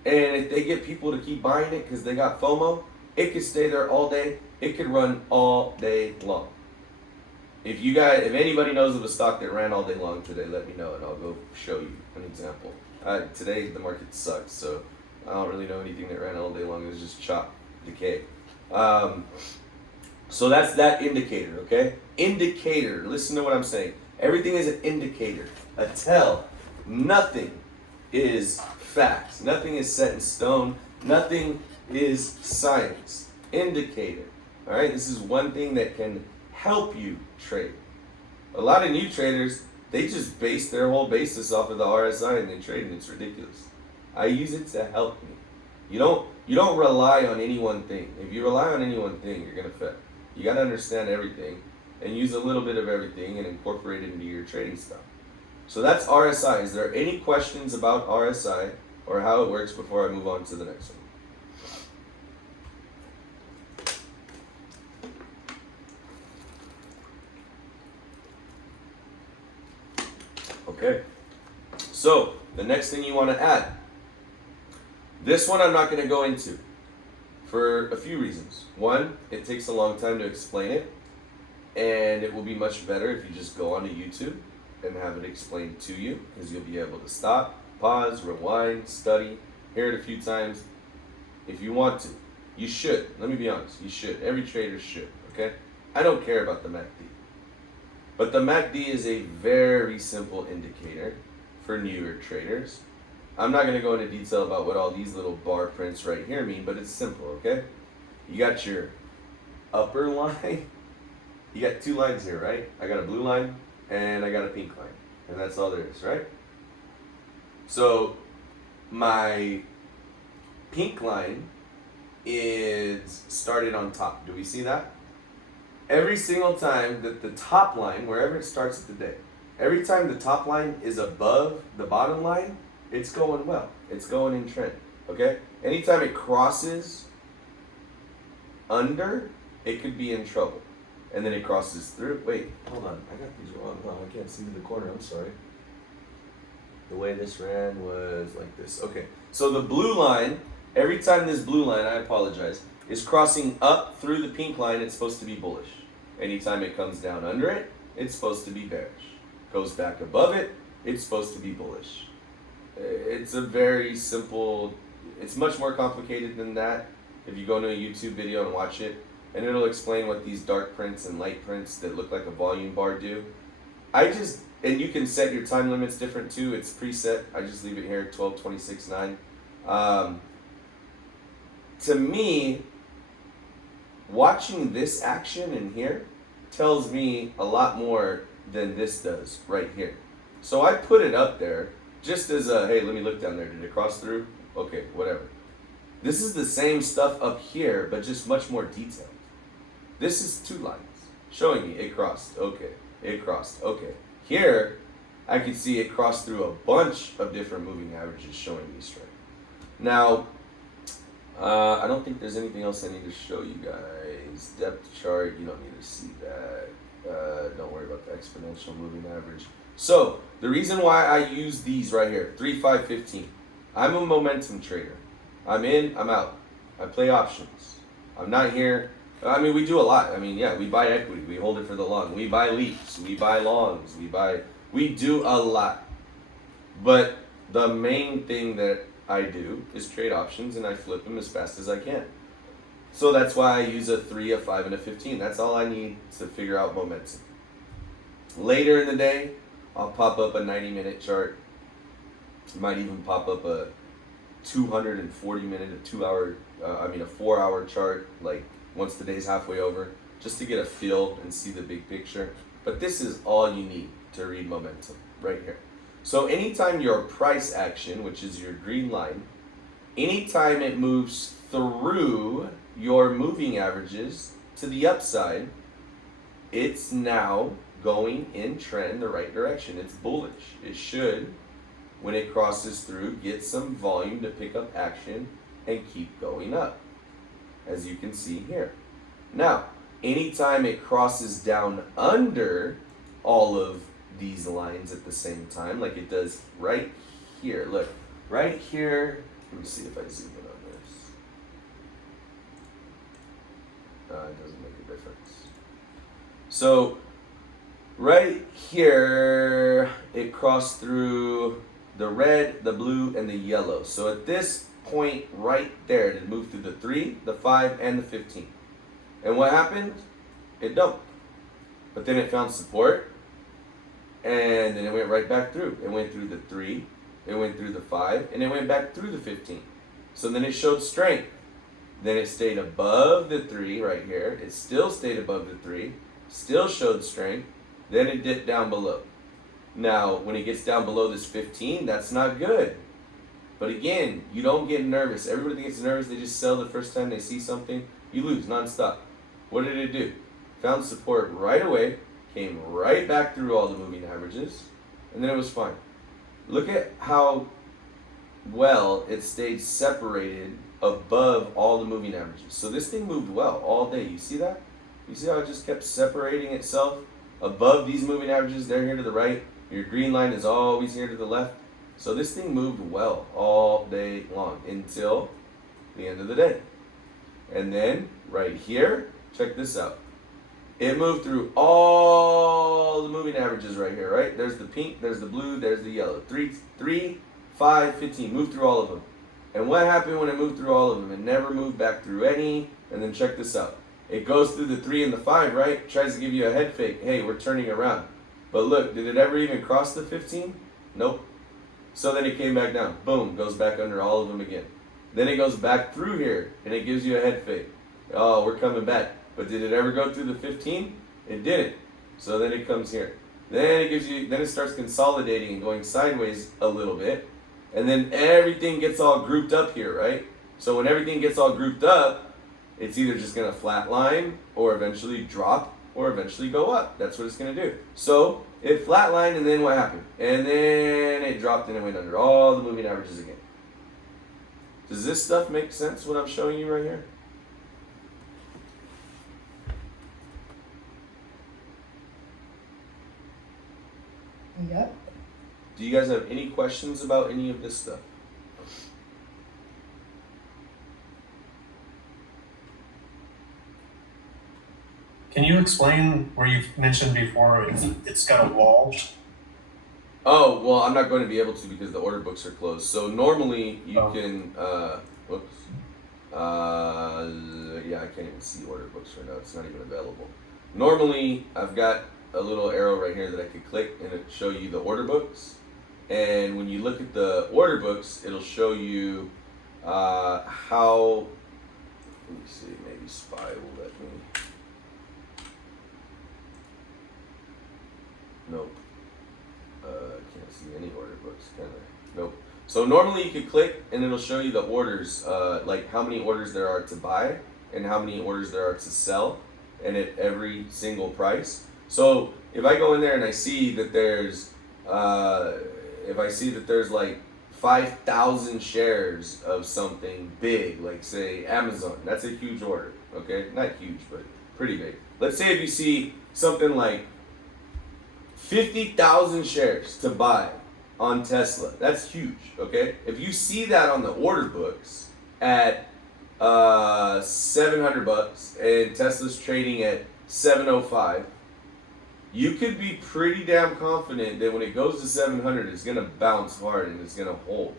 And if they get people to keep buying it because they got FOMO, it could stay there all day. It could run all day long. If anybody knows of a stock that ran all day long today, let me know and I'll go show you an example. Today the market sucks, so I don't really know anything that ran all day long. It was just chop, decay. So that's that indicator, okay? Indicator, listen to what I'm saying. Everything is an indicator, a tell. Nothing is fact. Nothing is set in stone. Nothing is science. Indicator, all right? This is one thing that can help you trade. A lot of new traders, they just base their whole basis off of the RSI and they trade, and it's ridiculous. I use it to help me. You don't rely on any one thing. If you rely on any one thing, you're gonna fail. You gotta understand everything and use a little bit of everything and incorporate it into your trading style. So that's RSI. Is there any questions about RSI or how it works before I move on to the next one? Okay, so the next thing you want to add. This one I'm not going to go into for a few reasons. One, it takes a long time to explain it, and it will be much better if you just go onto YouTube and have it explained to you, because you'll be able to stop, pause, rewind, study, hear it a few times if you want to. You should. Let me be honest. You should. Every trader should. Okay? I don't care about the MACD. But the MACD is a very simple indicator for newer traders. I'm not going to go into detail about what all these little bar prints right here mean, but it's simple, okay? You got your upper line. You got two lines here, right? I got a blue line and I got a pink line. And that's all there is, right? So my pink line is started on top. Do we see that? Every single time that the top line, wherever it starts at the day, every time the top line is above the bottom line, it's going well. It's going in trend, okay? Anytime it crosses under, it could be in trouble. And then it crosses through. Wait, hold on. I got these wrong. Oh, I can't see to the corner. I'm sorry. The way this ran was like this. Okay, so the blue line, every time this blue line, I apologize, is crossing up through the pink line, it's supposed to be bullish. Anytime it comes down under it, it's supposed to be bearish. Goes back above it, it's supposed to be bullish. It's a very simple, it's much more complicated than that if you go to a YouTube video and watch it, and it'll explain what these dark prints and light prints that look like a volume bar do. And you can set your time limits different too, it's preset. I just leave it here, 12, 26, 9. To me, watching this action in here tells me a lot more than this does right here. So I put it up there just as a, hey, let me look down there. Did it cross through? Okay, whatever. This is the same stuff up here, but just much more detailed. This is two lines showing me it crossed. Okay, it crossed. Okay. Here, I can see it crossed through a bunch of different moving averages showing me strength. Now, I don't think there's anything else I need to show you guys. Depth chart, you don't need to see that. Don't worry about the exponential moving average. So, the reason why I use these right here, 3, 5, 15. I'm a momentum trader. I'm in, I'm out. I play options. I'm not here. I mean, we do a lot. I mean, yeah, we buy equity. We hold it for the long. We buy leaps. We buy longs. We do a lot. But the main thing that I do is trade options, and I flip them as fast as I can. So that's why I use a 3, a 5, and a 15. That's all I need to figure out momentum. Later in the day, I'll pop up a 90-minute chart. Might even pop up a 240-minute, a 4-hour chart, like once the day's halfway over, just to get a feel and see the big picture. But this is all you need to read momentum right here. So anytime your price action, which is your green line, anytime it moves through your moving averages to the upside, it's now going in trend the right direction. It's bullish. It should, when it crosses through, get some volume to pick up action and keep going up, as you can see here. Now, anytime it crosses down under all of these lines at the same time, like it does right here. Look, right here. Let me see if I zoom in on this. It doesn't make a difference. So, right here, it crossed through the red, the blue, and the yellow. So at this point right there, it moved through the 3, the 5, and the 15. And what happened? It dumped. But then it found support, and then it went right back through. It went through the 3, it went through the 5, and it went back through the 15. So then it showed strength. Then it stayed above the 3 right here. It still stayed above the 3, still showed strength. Then it dipped down below. Now, when it gets down below this 15, that's not good. But again, you don't get nervous. Everybody gets nervous. They just sell the first time they see something. You lose nonstop. What did it do? Found support right away, came right back through all the moving averages, and then it was fine. Look at how well it stayed separated above all the moving averages. So this thing moved well all day. You see that? You see how it just kept separating itself above these moving averages? They're here to the right. Your green line is always here to the left. So this thing moved well all day long until the end of the day. And then right here, check this out. It moved through all the moving averages right here, right? There's the pink, there's the blue, there's the yellow. 3, 5, 15, moved through all of them. And what happened when it moved through all of them? It never moved back through any. And then check this out. It goes through the 3 and the 5, right? Tries to give you a head fake. Hey, we're turning around. But look, did it ever even cross the 15? Nope. So then it came back down. Boom, goes back under all of them again. Then it goes back through here, and it gives you a head fake. Oh, we're coming back. But did it ever go through the 15? It didn't. So then it comes here. Then it starts consolidating and going sideways a little bit. And then everything gets all grouped up here, right? So when everything gets all grouped up, it's either just gonna flatline or eventually drop or eventually go up. That's what it's gonna do. So it flatlined, and then what happened? And then it dropped and it went under all the moving averages again. Does this stuff make sense, what I'm showing you right here? Yep. Do you guys have any questions about any of this stuff? Can you explain where you've mentioned before it's got a wall? Oh, well, I'm not going to be able to because the order books are closed. So normally you can, whoops. Yeah, I can't even see order books right now. It's not even available. Normally, I've got a little arrow right here that I could click and it'll show you the order books. And when you look at the order books, it'll show you how, let me see, maybe Spy will let me. Nope. Can't see any order books, can I? Nope. So normally you could click and it'll show you the orders, like how many orders there are to buy and how many orders there are to sell, and at every single price. So if I go in there and I see that there's, like 5,000 shares of something big, like say Amazon, that's a huge order, okay? Not huge, but pretty big. Let's say if you see something like 50,000 shares to buy on Tesla. That's huge, okay? If you see that on the order books at $700 and Tesla's trading at $705, you could be pretty damn confident that when it goes to 700, it's gonna bounce hard and it's gonna hold.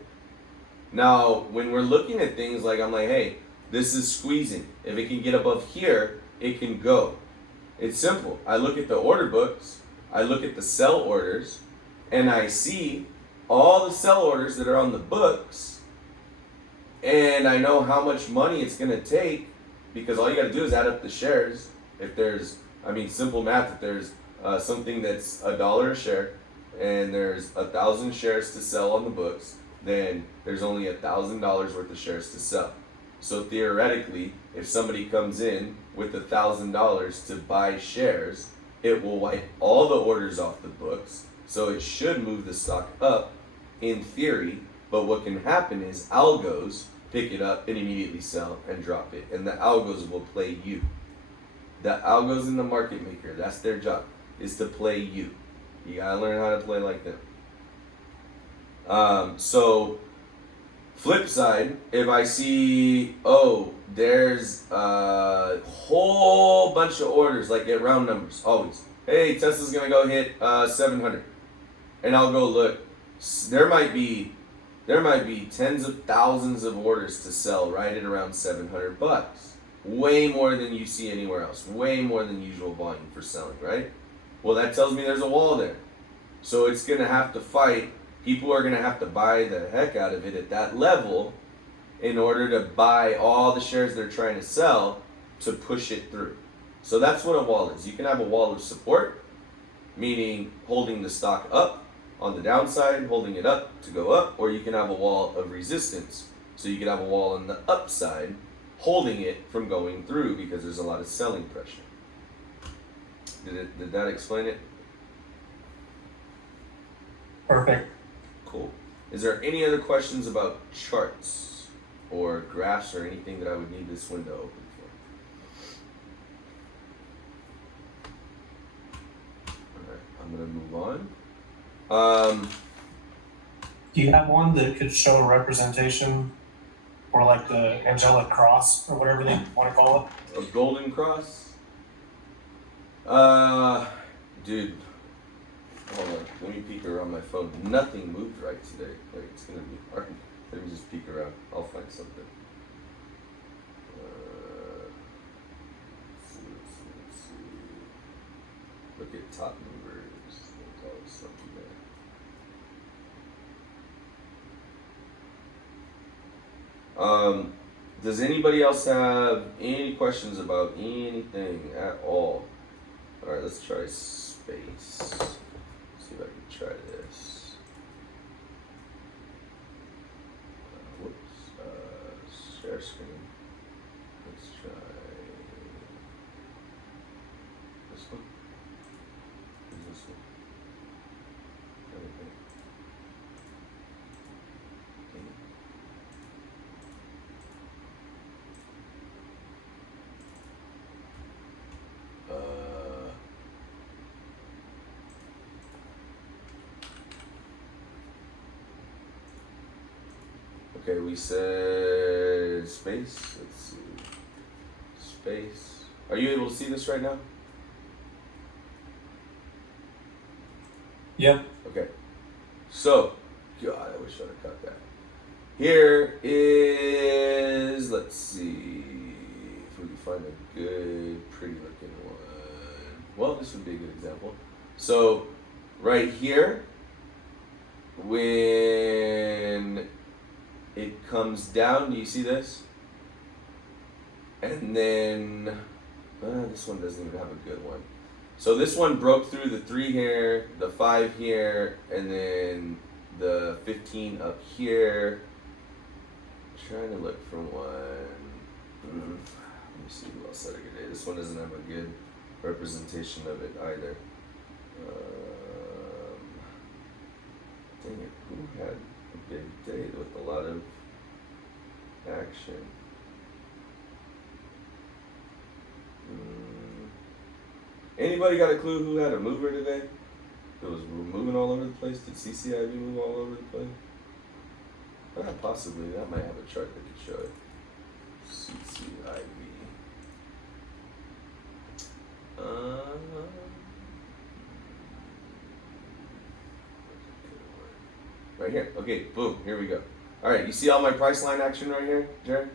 Now, when we're looking at things like, I'm like, hey, this is squeezing. If it can get above here, it can go. It's simple. I look at the order books, I look at the sell orders, and I see all the sell orders that are on the books, and I know how much money it's going to take, because all you got to do is add up the shares. If there's, simple math, if there's something that's $1 a share, and there's 1,000 shares to sell on the books, then there's only $1,000 worth of shares to sell. So theoretically, if somebody comes in with $1,000 to buy shares, it will wipe all the orders off the books, so it should move the stock up in theory. But what can happen is algos pick it up and immediately sell and drop it, and the algos will play you. The algos in the market maker, that's their job, is to play you. You gotta learn how to play like them. So flip side, if I see, oh, there's a whole bunch of orders, like at round numbers, always. Hey, Tesla's gonna go hit 700, and I'll go look. There might be tens of thousands of orders to sell right at around $700. Way more than you see anywhere else. Way more than usual volume for selling, right? Well, that tells me there's a wall there. So it's gonna have to fight. People are gonna have to buy the heck out of it at that level in order to buy all the shares they're trying to sell to push it through. So that's what a wall is. You can have a wall of support, meaning holding the stock up on the downside, holding it up to go up, or you can have a wall of resistance. So you can have a wall on the upside, holding it from going through because there's a lot of selling pressure. Did that explain it? Perfect. Cool. Is there any other questions about charts or graphs or anything that I would need this window open for? Alright, I'm gonna move on. Do you have one that could show a representation, or like the angelic cross, or whatever they want to call it? A golden cross? Dude, hold on. Let me peek around my phone. Nothing moved right today. Like, it's gonna be hard. Let me just peek around. I'll find something. Let's see. Look at top movers. There's always something there. Does anybody else have any questions about anything at all? Alright, let's try space. See if I can try this. Share screen. Let's try this one. Who's this one? Okay. Okay, we said space. Let's see. Space. Are you able to see this right now? Yep. Okay. So, God, I wish I'd have caught that. Here is, let's see if we can find a good, pretty looking one. Well, this would be a good example. So, right here, when it comes down, do you see this? And then, this one doesn't even have a good one. So this one broke through the 3 here, the 5 here, and then the 15 up here. Trying to look for one. Let me see who else had a good day. This one doesn't have a good representation of it either. Dang it, who had a big day with a lot of action? Anybody got a clue who had a mover today? It was moving all over the place. Did CCIV move all over the place? Possibly. That might have a chart that could show it. CCIV. Right here. Okay, boom. Here we go. All right, you see all my price line action right here, Jared?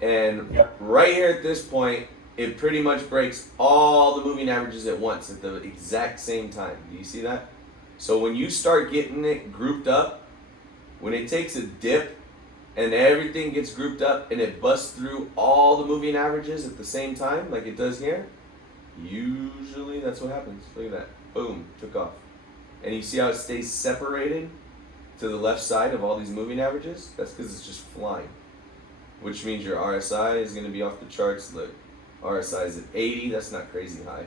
And Yep. right here at this point, it pretty much breaks all the moving averages at once at the exact same time. Do you see that? So when you start getting it grouped up, when it takes a dip and everything gets grouped up and it busts through all the moving averages at the same time, like it does here, usually that's what happens. Look at that. Boom, took off. And you see how it stays separated to the left side of all these moving averages? That's because it's just flying. Which means your RSI is going to be off the charts. Look, RSI is at 80. That's not crazy high.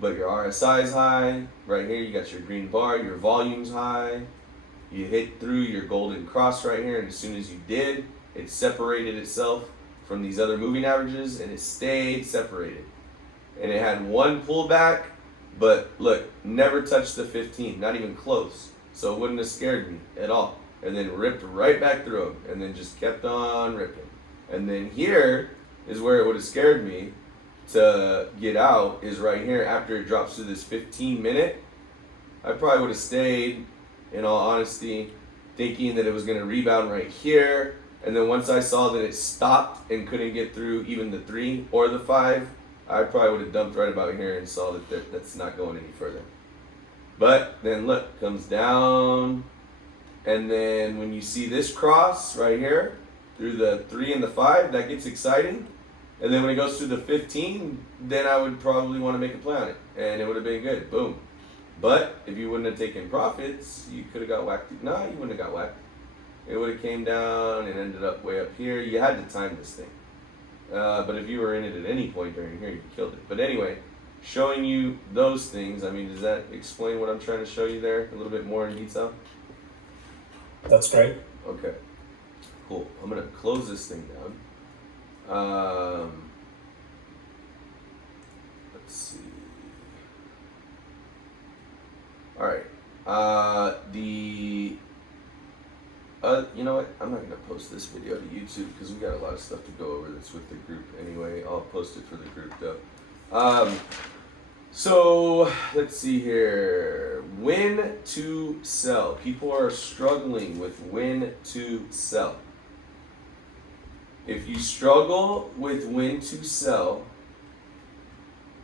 but your RSI is high. Right here, you got your green bar, your volume's high. You hit through your golden cross right here, and as soon as you did, it separated itself from these other moving averages, and it stayed separated. And it had one pullback, but look, never touched the 15, not even close. So it wouldn't have scared me at all. And then ripped right back through them, and then just kept on ripping. And then here is where it would have scared me to get out, is right here after it drops to this 15-minute. I probably would have stayed, in all honesty, thinking that it was going to rebound right here. And then once I saw that it stopped and couldn't get through even the 3 or the 5, I probably would have dumped right about here and saw that that's not going any further. But then look, comes down, and then when you see this cross right here through the 3 and the 5, that gets exciting. And then when it goes through the 15, then I would probably want to make a play on it, and it would have been good. Boom. But if you wouldn't have taken profits, you could have got whacked. No, you wouldn't have got whacked. It would have came down and ended up way up here. You had to time this thing. But if you were in it at any point during here, you killed it. But anyway, showing you those things, I mean, does that explain what I'm trying to show you there a little bit more in detail? That's great. Okay, cool. I'm going to close this thing down. Let's see. All right. You know what? I'm not gonna post this video to YouTube because we got a lot of stuff to go over that's with the group anyway. I'll post it for the group though. So let's see here. When to sell. People are struggling with when to sell. If you struggle with when to sell,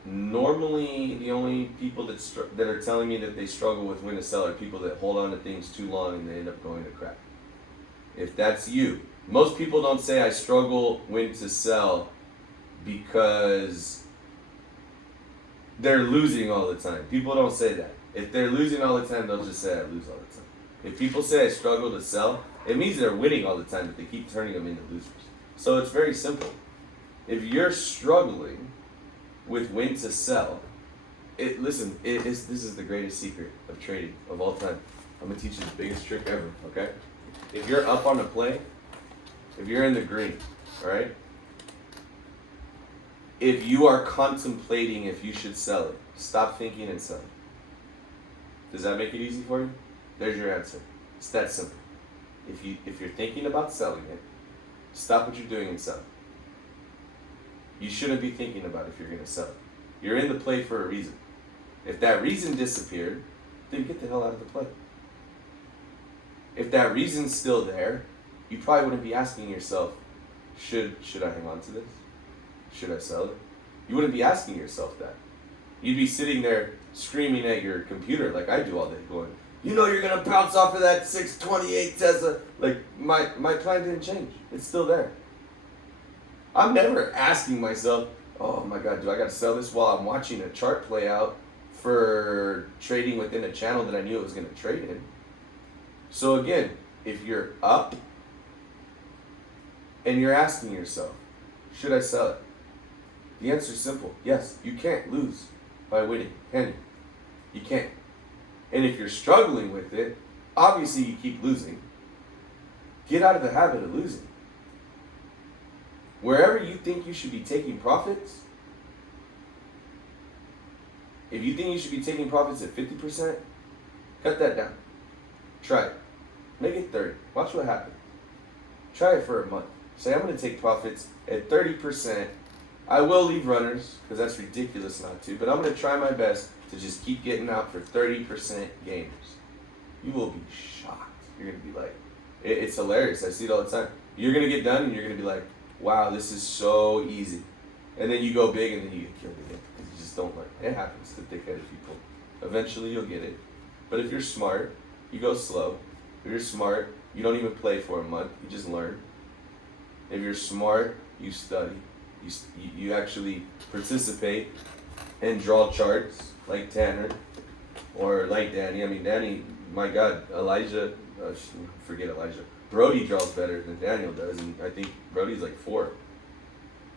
normally the only people that are telling me that they struggle with when to sell are people that hold on to things too long and they end up going to crap. If that's you, most people don't say I struggle when to sell because they're losing all the time. People don't say that. If they're losing all the time, they'll just say I lose all the time. If people say I struggle to sell, it means they're winning all the time, but they keep turning them into losers. So it's very simple. If you're struggling with when to sell, this is the greatest secret of trading of all time. I'm gonna teach you the biggest trick ever, okay? If you're up on a play, if you're in the green, all right? If you are contemplating if you should sell it, stop thinking and sell it. Does that make it easy for you? There's your answer. It's that simple. If you're thinking about selling it, stop what you're doing and sell it. You shouldn't be thinking about if you're going to sell it. You're in the play for a reason. If that reason disappeared, then get the hell out of the play. If that reason's still there, you probably wouldn't be asking yourself, should I hang on to this? Should I sell it? You wouldn't be asking yourself that. You'd be sitting there screaming at your computer like I do all day, going, you know you're going to bounce off of that 628 Tesla. Like, my plan didn't change. It's still there. I'm never asking myself, oh my God, do I got to sell this while I'm watching a chart play out for trading within a channel that I knew it was going to trade in? So again, if you're up and you're asking yourself, should I sell it? The answer is simple. Yes, you can't lose by winning, can you? You can't. And if you're struggling with it, obviously you keep losing. Get out of the habit of losing. Wherever you think you should be taking profits, if you think you should be taking profits at 50%, cut that down. Try it. Make it 30. Watch what happens. Try it for a month. Say, I'm going to take profits at 30%. I will leave runners, because that's ridiculous not to, but I'm going to try my best to just keep getting out for 30% gainers. You will be shocked. You're going to be like, it's hilarious. I see it all the time. You're going to get done and you're going to be like, wow, this is so easy. And then you go big and then you get killed again because you just don't learn. It happens to thick-headed people. Eventually you'll get it. But if you're smart, you go slow. If you're smart, you don't even play for a month. You just learn. If you're smart, you study. You actually participate and draw charts like Tanner or like Danny. I mean, Danny, my God, forget Elijah. Brody draws better than Daniel does, and I think Brody's like 4.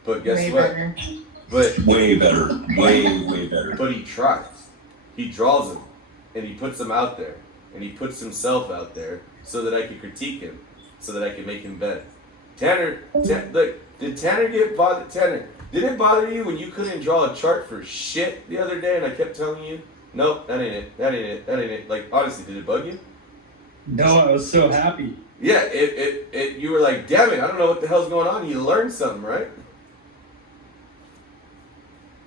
But guess Way what? better. But Way better. Way better. But he tries. He draws them, and he puts them out there, and he puts himself out there so that I can critique him, so that I can make him better. Did Tanner get bothered? Tanner, did it bother you when you couldn't draw a chart for shit the other day, and I kept telling you, nope, that ain't it, that ain't it, that ain't it. Like, honestly, did it bug you? No, I was so happy. Yeah, you were like, damn it, I don't know what the hell's going on. You learned something, right?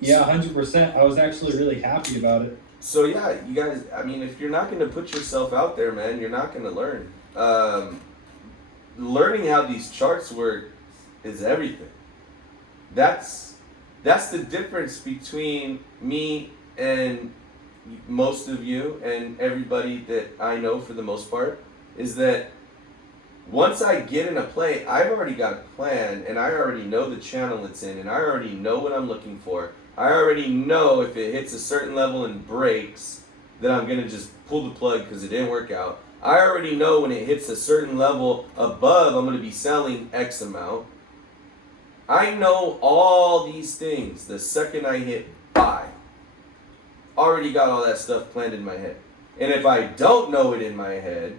Yeah, 100%. I was actually really happy about it. So yeah, you guys, I mean, if you're not going to put yourself out there, man, you're not going to learn. Learning how these charts work is everything. That's the difference between me and most of you and everybody that I know for the most part, is that once I get in a play, I've already got a plan, and I already know the channel it's in, and I already know what I'm looking for. I already know if it hits a certain level and breaks, that I'm going to just pull the plug because it didn't work out. I already know when it hits a certain level above, I'm going to be selling X amount. I know all these things the second I hit buy. Already got all that stuff planned in my head. And if I don't know it in my head,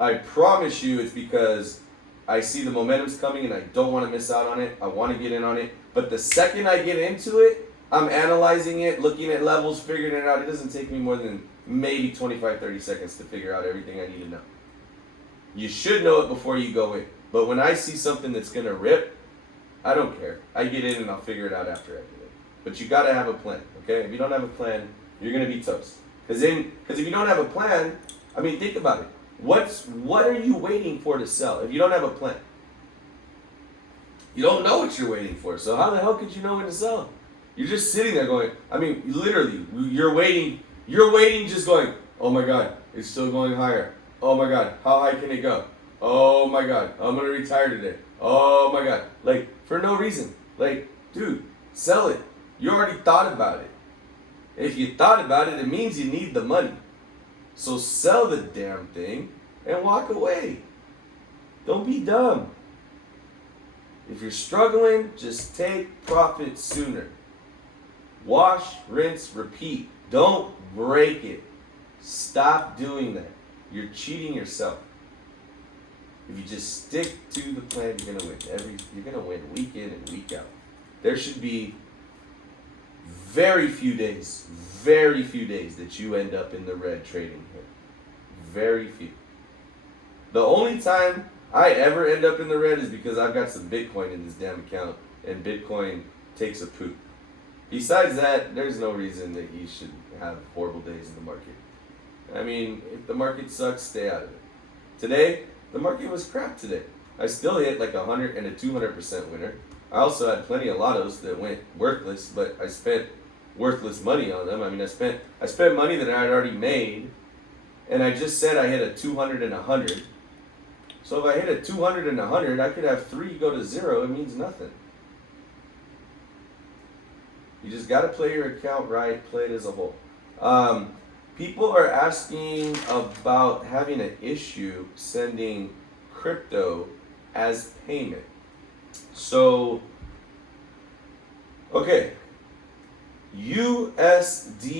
I promise you it's because I see the momentum's coming and I don't want to miss out on it. I want to get in on it. But the second I get into it, I'm analyzing it, looking at levels, figuring it out. It doesn't take me more than maybe 25, 30 seconds to figure out everything I need to know. You should know it before you go in. But when I see something that's going to rip, I don't care. I get in and I'll figure it out after I get in. But you got to have a plan, okay? If you don't have a plan, you're going to be toast. Because if you don't have a plan, I mean, think about it. What are you waiting for to sell if you don't have a plan? You don't know what you're waiting for, so how the hell could you know when to sell? You're just sitting there going, I mean, literally, you're waiting just going, oh my God, it's still going higher. Oh my God, how high can it go? Oh my God, I'm gonna retire today. Oh my God, like, for no reason. Like, dude, sell it. You already thought about it. If you thought about it, it means you need the money. So sell the damn thing and walk away. Don't be dumb. If you're struggling, just take profit sooner. Wash, rinse, repeat. Don't break it. Stop doing that. You're cheating yourself. If you just stick to the plan, you're gonna win. You're gonna win week in and week out. There should be very few days that you end up in the red trading here. Very few. The only time I ever end up in the red is because I've got some Bitcoin in this damn account and Bitcoin takes a poop. Besides that, there's no reason that you should have horrible days in the market. I mean, if the market sucks, stay out of it. Today, the market was crap today. I still hit like 100 and a 200% winner. I also had plenty of lottos that went worthless, but I spent worthless money on them. I mean, I spent money that I had already made, and I just said I hit a 200 and 100. So if I hit a 200 and 100, I could have 3 go to 0. It means nothing. You just got to play your account right, play it as a whole. People are asking about having an issue sending crypto as payment. So, okay, USDC,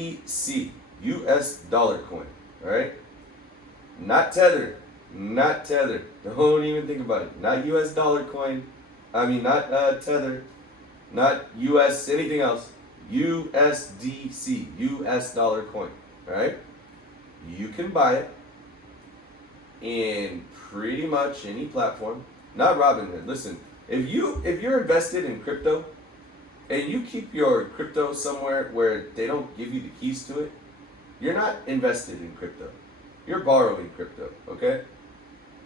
US dollar coin, all right? Not Tether. Don't even think about it. Not US dollar coin. I mean, not Tether. Not US, anything else. USDC, US dollar coin, all right? You can buy it in pretty much any platform. Not Robinhood. Listen, if you're invested in crypto and you keep your crypto somewhere where they don't give you the keys to it, you're not invested in crypto. You're borrowing crypto, okay?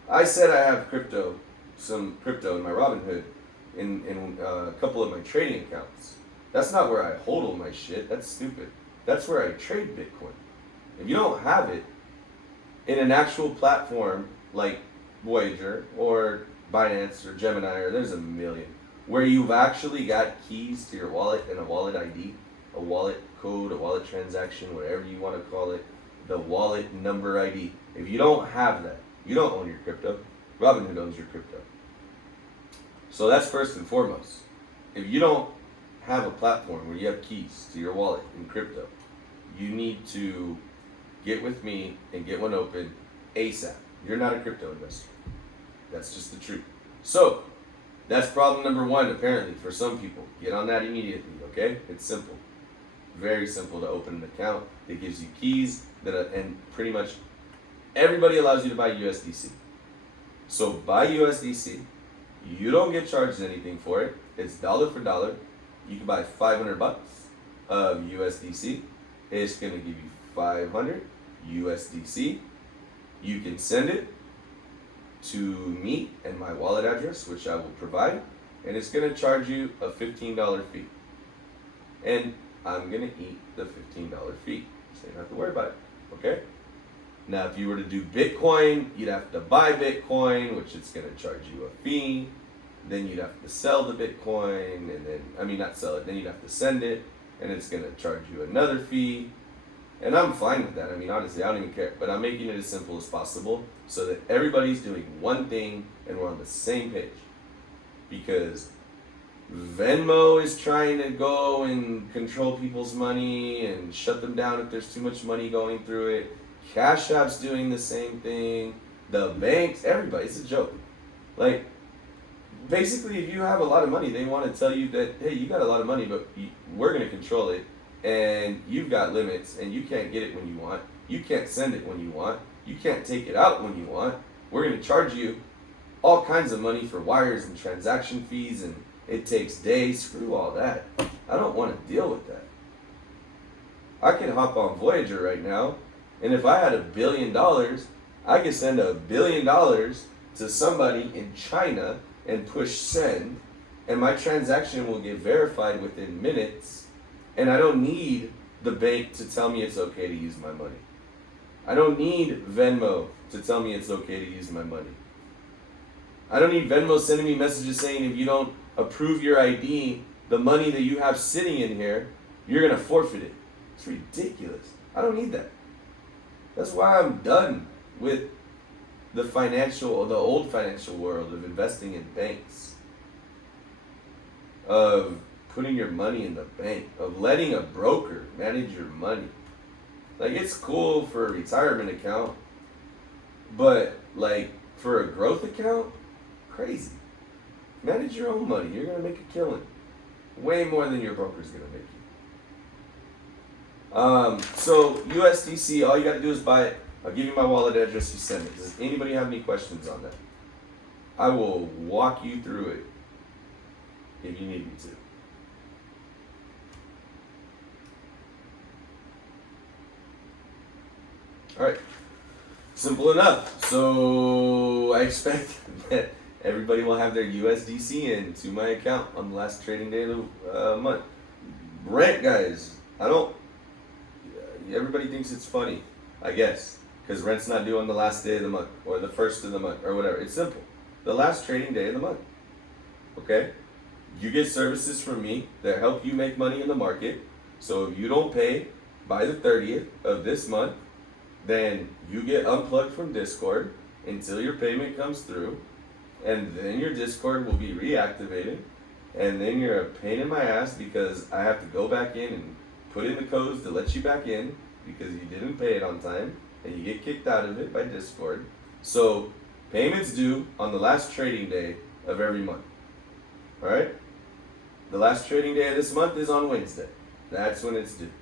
I said I have some crypto in my Robinhood in a couple of my trading accounts. That's not where I hold all my shit. That's stupid. That's where I trade Bitcoin. If you don't have it in an actual platform like Voyager or Binance or Gemini, or there's a million, where you've actually got keys to your wallet and a wallet ID, a wallet code, a wallet transaction, whatever you want to call it, the wallet number ID. If you don't have that, you don't own your crypto. Robinhood owns your crypto. So that's first and foremost. If you don't have a platform where you have keys to your wallet in crypto, you need to get with me and get one open ASAP. You're not a crypto investor. That's just the truth. So, that's problem number one, apparently, for some people. Get on that immediately, okay? It's simple. Very simple to open an account. It gives you keys and pretty much everybody allows you to buy USDC. So buy USDC. You don't get charged anything for it. It's dollar for dollar. You can buy $500 of USDC. It's gonna give you 500 USDC. You can send it to me and my wallet address, which I will provide, and it's gonna charge you a $15 fee. And I'm gonna eat the $15 fee, so you don't have to worry about it, okay? Now, if you were to do Bitcoin, you'd have to buy Bitcoin, which it's gonna charge you a fee. Then you'd have to sell the Bitcoin, and then, not sell it, then you'd have to send it, and it's gonna charge you another fee. And I'm fine with that. Honestly, I don't even care. But I'm making it as simple as possible so that everybody's doing one thing and we're on the same page. Because Venmo is trying to go and control people's money and shut them down if there's too much money going through it. Cash App's doing the same thing. The banks, everybody, it's a joke. Like, basically, if you have a lot of money, they want to tell you that, hey, you got a lot of money, but we're going to control it. And you've got limits, and you can't get it when you want. You can't send it when you want. You can't take it out when you want. We're going to charge you all kinds of money for wires and transaction fees, and it takes days. Screw all that. I don't want to deal with that. I can hop on Voyager right now, and if I had $1 billion, I could send $1 billion to somebody in China and push send, and my transaction will get verified within minutes. And I don't need the bank to tell me it's okay to use my money. I don't need Venmo to tell me it's okay to use my money. I don't need Venmo sending me messages saying if you don't approve your ID, the money that you have sitting in here, you're going to forfeit it. It's ridiculous. I don't need that. That's why I'm done with the old financial world of investing in banks. Of putting your money in the bank, of letting a broker manage your money. Like, it's cool for a retirement account, but like for a growth account, crazy. Manage your own money. You're gonna make a killing. Way more than your broker's gonna make you. So USDC, all you gotta do is buy it. I'll give you my wallet address, you send it. Does anybody have any questions on that? I will walk you through it if you need me to. Alright, simple enough. So I expect that everybody will have their USDC into my account on the last trading day of the month. Rent, guys, everybody thinks it's funny, I guess, because rent's not due on the last day of the month or the first of the month or whatever. It's simple. The last trading day of the month. Okay? You get services from me that help you make money in the market. So if you don't pay by the 30th of this month, then you get unplugged from Discord until your payment comes through, and then your Discord will be reactivated, and then you're a pain in my ass because I have to go back in and put in the codes to let you back in because you didn't pay it on time, and you get kicked out of it by Discord. So payments due on the last trading day of every month. Alright? The last trading day of this month is on Wednesday. That's when it's due.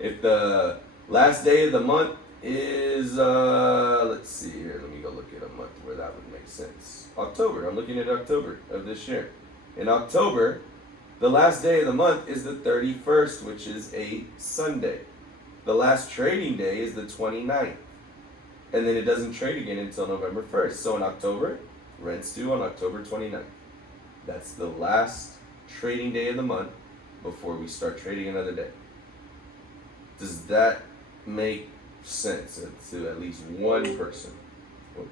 If the last day of the month is, let's see here, let me go look at a month where that would make sense. October, I'm looking at October of this year. In October, the last day of the month is the 31st, which is a Sunday. The last trading day is the 29th. And then it doesn't trade again until November 1st. So in October, rent's due on October 29th. That's the last trading day of the month before we start trading another day. Does that make sense to at least one person? Oops.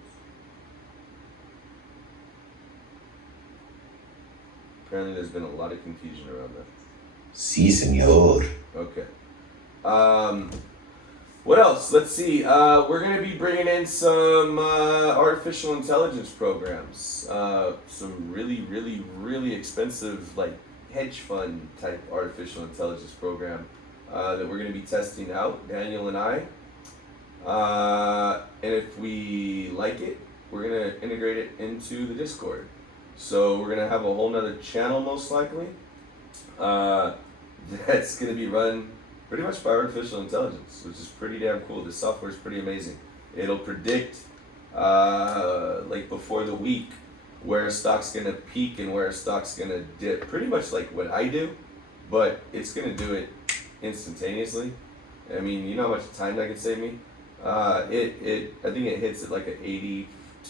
Apparently there's been a lot of confusion around that. Sí, señor. Okay. What else? Let's see. We're going to be bringing in some artificial intelligence programs. Some really, really, really expensive, like hedge fund type artificial intelligence program that we're going to be testing out, Daniel and I. And if we like it, we're going to integrate it into the Discord. So we're going to have a whole nother channel most likely that's going to be run pretty much by artificial intelligence, which is pretty damn cool. The software is pretty amazing. It'll predict like before the week where a stock's going to peak and where a stock's going to dip, pretty much like what I do, but it's going to do it instantaneously. I mean, you know how much time that can save me? I think it hits at like an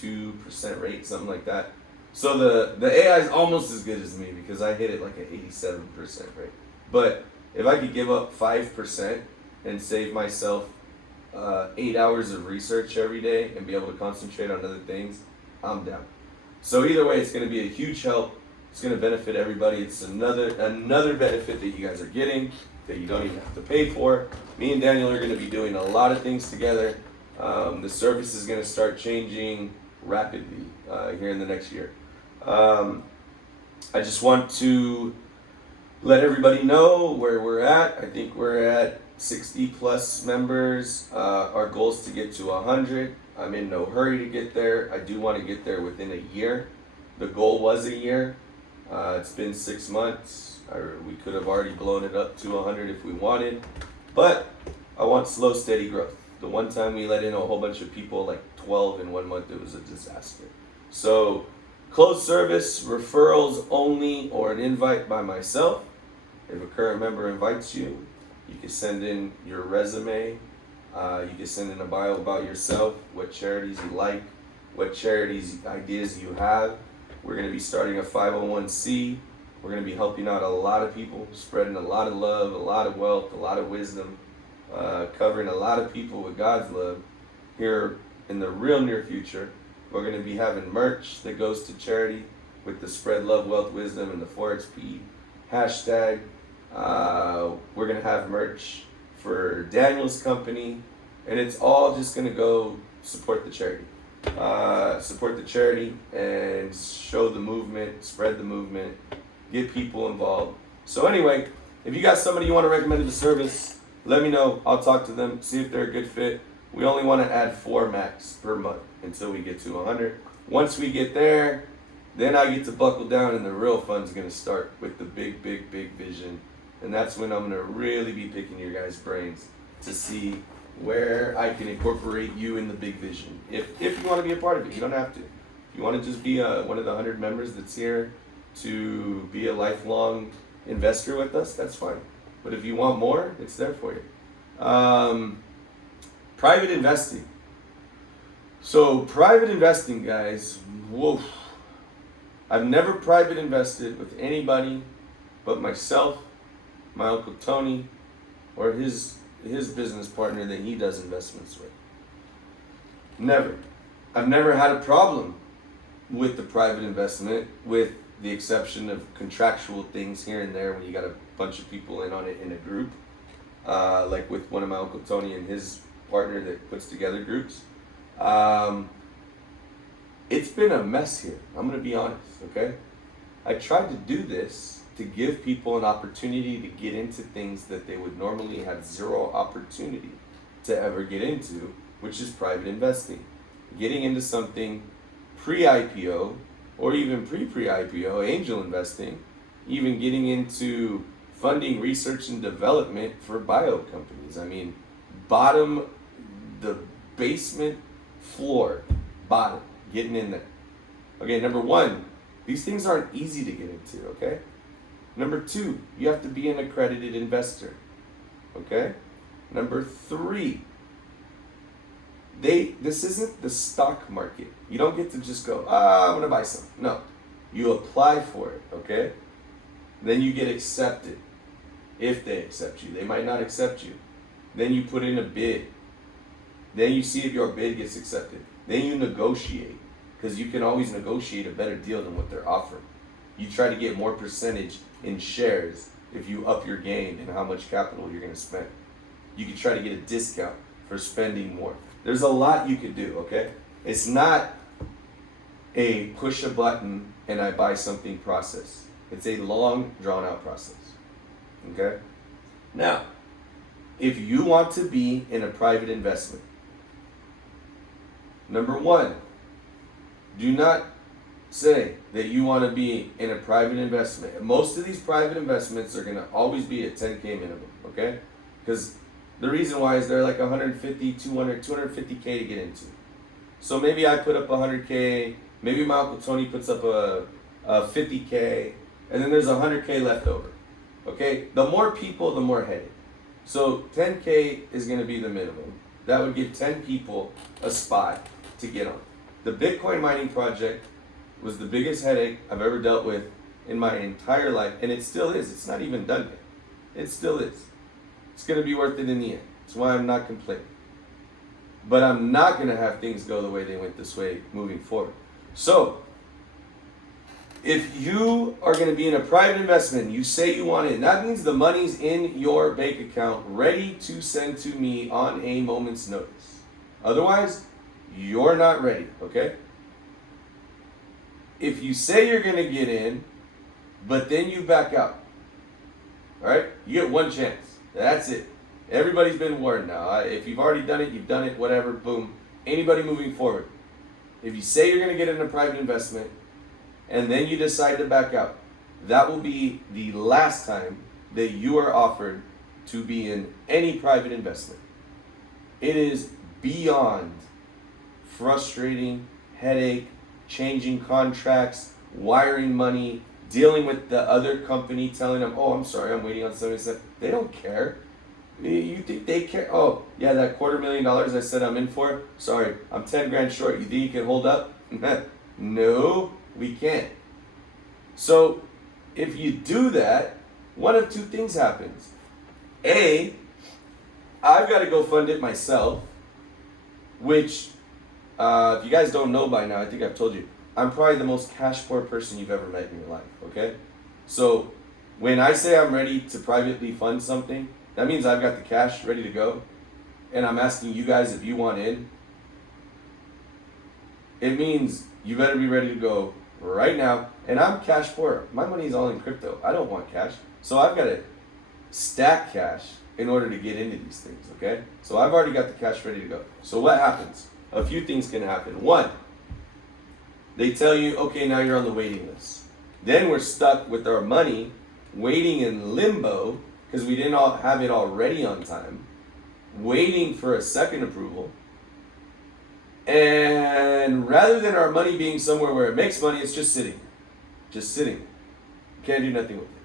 82% rate, something like that. So the AI is almost as good as me because I hit it like an 87% rate. But if I could give up 5% and save myself 8 hours of research every day and be able to concentrate on other things, I'm down. So either way, it's going to be a huge help. It's going to benefit everybody. It's another benefit that you guys are getting that you don't even have to pay for. Me and Daniel are going to be doing a lot of things together. The service is going to start changing rapidly here in the next year. I just want to let everybody know where we're at. I think we're at 60 plus members. Our goal is to get to 100. I'm in no hurry to get there. I do want to get there within a year. The goal was a year. It's been 6 months. We could have already blown it up to 100 if we wanted, but I want slow, steady growth. The one time we let in a whole bunch of people, like 12 in 1 month, it was a disaster. So closed service, referrals only, or an invite by myself. If a current member invites you, you can send in your resume. You can send in a bio about yourself, what charities you like, what charities ideas you have. We're going to be starting a 501c. We're going to be helping out a lot of people, spreading a lot of love, a lot of wealth, a lot of wisdom, covering a lot of people with God's love here in the real near future. We're going to be having merch that goes to charity with the spread love, wealth, wisdom, and the 4XP hashtag. We're going to have merch for Daniel's company, and it's all just going to go support the charity. Support the charity and show the movement, spread the movement, get people involved. So anyway, if you got somebody you want to recommend to the service, let me know. I'll talk to them, see if they're a good fit. We only want to add 4 max per month until we get to 100. Once we get there, then I get to buckle down and the real fun's going to start with the big vision. And that's when I'm going to really be picking your guys' brains to see where I can incorporate you in the big vision. If you want to be a part of it, you don't have to. If you want to just be one of the 100 members that's here to be a lifelong investor with us, that's fine. But if you want more, it's there for you. Private investing. So private investing, guys, whoa. I've never private invested with anybody but myself, my Uncle Tony, or his business partner that he does investments with. Never. I've never had a problem with the private investment, with the exception of contractual things here and there when you got a bunch of people in on it in a group, like with one of my Uncle Tony and his partner that puts together groups. It's been a mess here. I'm going to be honest, okay? I tried to do this to give people an opportunity to get into things that they would normally have zero opportunity to ever get into, which is private investing. Getting into something pre-IPO or even pre-IPO, angel investing, even getting into funding research and development for bio companies. I mean, the basement floor, bottom, getting in there. Okay, number one, these things aren't easy to get into, okay? Number two, you have to be an accredited investor, okay? Number three, this isn't the stock market. You don't get to just go, I'm gonna buy some. No, you apply for it, okay? Then you get accepted, if they accept you. They might not accept you. Then you put in a bid. Then you see if your bid gets accepted. Then you negotiate, because you can always negotiate a better deal than what they're offering. You try to get more percentage in shares if you up your game and how much capital you're going to spend. You can try to get a discount for spending more. There's a lot you could do, okay? It's not a push a button and I buy something process. It's a long, drawn out process. Okay? Now, if you want to be in a private investment, number one, do not say that you want to be in a private investment. Most of these private investments are going to always be a 10K minimum, okay? Because the reason why is they're like 150, 200, 250K to get into. So maybe I put up 100K, maybe my Uncle Tony puts up a 50K, and then there's 100K left over, okay? The more people, the more headache. So 10K is going to be the minimum. That would give 10 people a spot to get on. The Bitcoin mining project was the biggest headache I've ever dealt with in my entire life, and it still is. It's not even done yet. It still is. It's going to be worth it in the end. That's why I'm not complaining. But I'm not going to have things go the way they went this way moving forward. So, if you are going to be in a private investment, you say you want it, that means the money's in your bank account ready to send to me on a moment's notice. Otherwise, you're not ready, okay? If you say you're going to get in, but then you back out, all right? You get one chance. That's it. Everybody's been warned now. If you've already done it, you've done it, whatever, boom. Anybody moving forward. If you say you're going to get in a private investment, and then you decide to back out, that will be the last time that you are offered to be in any private investment. It is beyond frustrating, headache, changing contracts, wiring money, dealing with the other company, telling them, oh, I'm sorry, I'm waiting on something. They don't care. You think they care? Oh, yeah, that $250,000 I said I'm in for, sorry, I'm 10 grand short. You think you can hold up? No, we can't. So if you do that, one of two things happens. A, I've got to go fund it myself, which, if you guys don't know by now, I think I've told you, I'm probably the most cash poor person you've ever met in your life, okay? So when I say I'm ready to privately fund something, that means I've got the cash ready to go, and I'm asking you guys if you want in. It means you better be ready to go right now. And I'm cash poor. My money's all in crypto. I don't want cash. So I've got to stack cash in order to get into these things, okay? So I've already got the cash ready to go. So what happens? A few things can happen. One, they tell you, okay, now you're on the waiting list. Then we're stuck with our money waiting in limbo because we didn't all have it already on time, waiting for a second approval. And rather than our money being somewhere where it makes money, it's just sitting. Just sitting. Can't do nothing with it.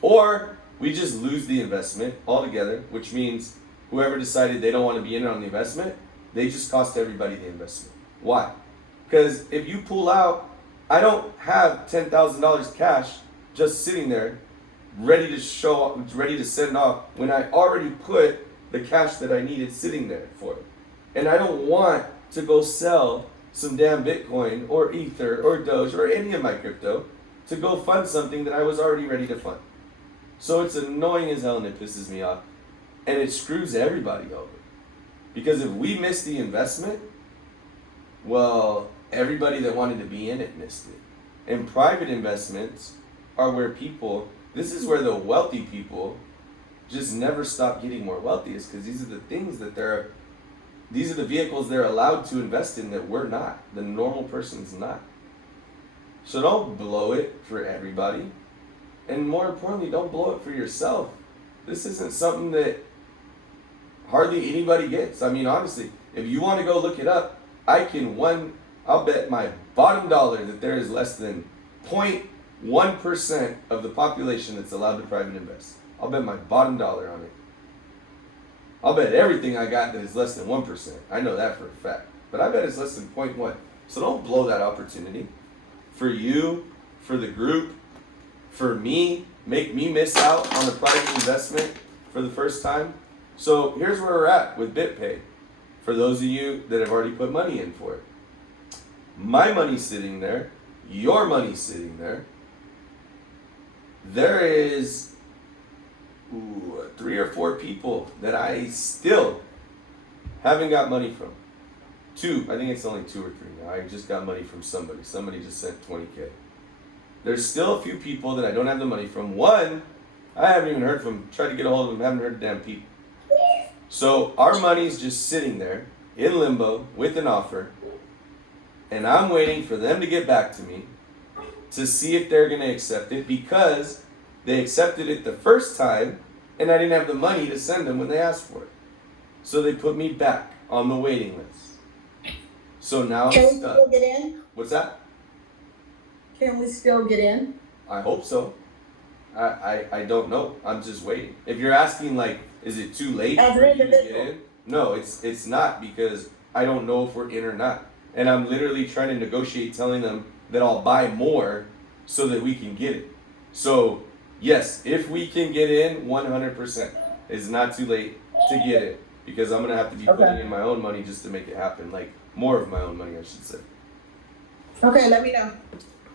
Or we just lose the investment altogether, which means whoever decided they don't want to be in on the investment, they just cost everybody the investment. Why? Because if you pull out, I don't have $10,000 cash just sitting there ready to show up, ready to send off when I already put the cash that I needed sitting there for it. And I don't want to go sell some damn Bitcoin or Ether or Doge or any of my crypto to go fund something that I was already ready to fund. So it's annoying as hell and it pisses me off. And it screws everybody over. Because if we miss the investment, well, everybody that wanted to be in it missed it. And private investments are where people, this is where the wealthy people just never stop getting more wealthy, is because these are the things that these are the vehicles they're allowed to invest in that we're not. The normal person's not. So don't blow it for everybody. And more importantly, don't blow it for yourself. This isn't something that hardly anybody gets. I mean, honestly, if you want to go look it up, I'll bet my bottom dollar that there is less than 0.1% of the population that's allowed to private invest. I'll bet my bottom dollar on it. I'll bet everything I got that is less than 1%. I know that for a fact. But I bet it's less than 0.1. So don't blow that opportunity. For you, for the group, for me, make me miss out on a private investment for the first time. So here's where we're at with BitPay. For those of you that have already put money in for it. My money's sitting there. Your money's sitting there. There is 3 or 4 people that I still haven't got money from. 2, I think it's only 2 or 3 now. I just got money from somebody. Somebody just sent 20K. there's still a few people that I don't have the money from. One, I haven't even heard from. Tried to get a hold of them, haven't heard a damn peep. So our money's just sitting there in limbo with an offer, and I'm waiting for them to get back to me to see if they're gonna accept it, because they accepted it the first time and I didn't have the money to send them when they asked for it. So they put me back on the waiting list. So now Can I'm we stuck. still get in? What's that? Can we still get in? I hope so. I don't know. I'm just waiting. If you're asking, like, is it too late As for an you to get individual. in? No, it's not, because I don't know if we're in or not. And I'm literally trying to negotiate, telling them that I'll buy more so that we can get it. So yes, if we can get in, 100%. It's not too late to get it, because I'm gonna have to be Okay. putting in my own money just to make it happen. Like, more of my own money, I should say. Okay, let me know.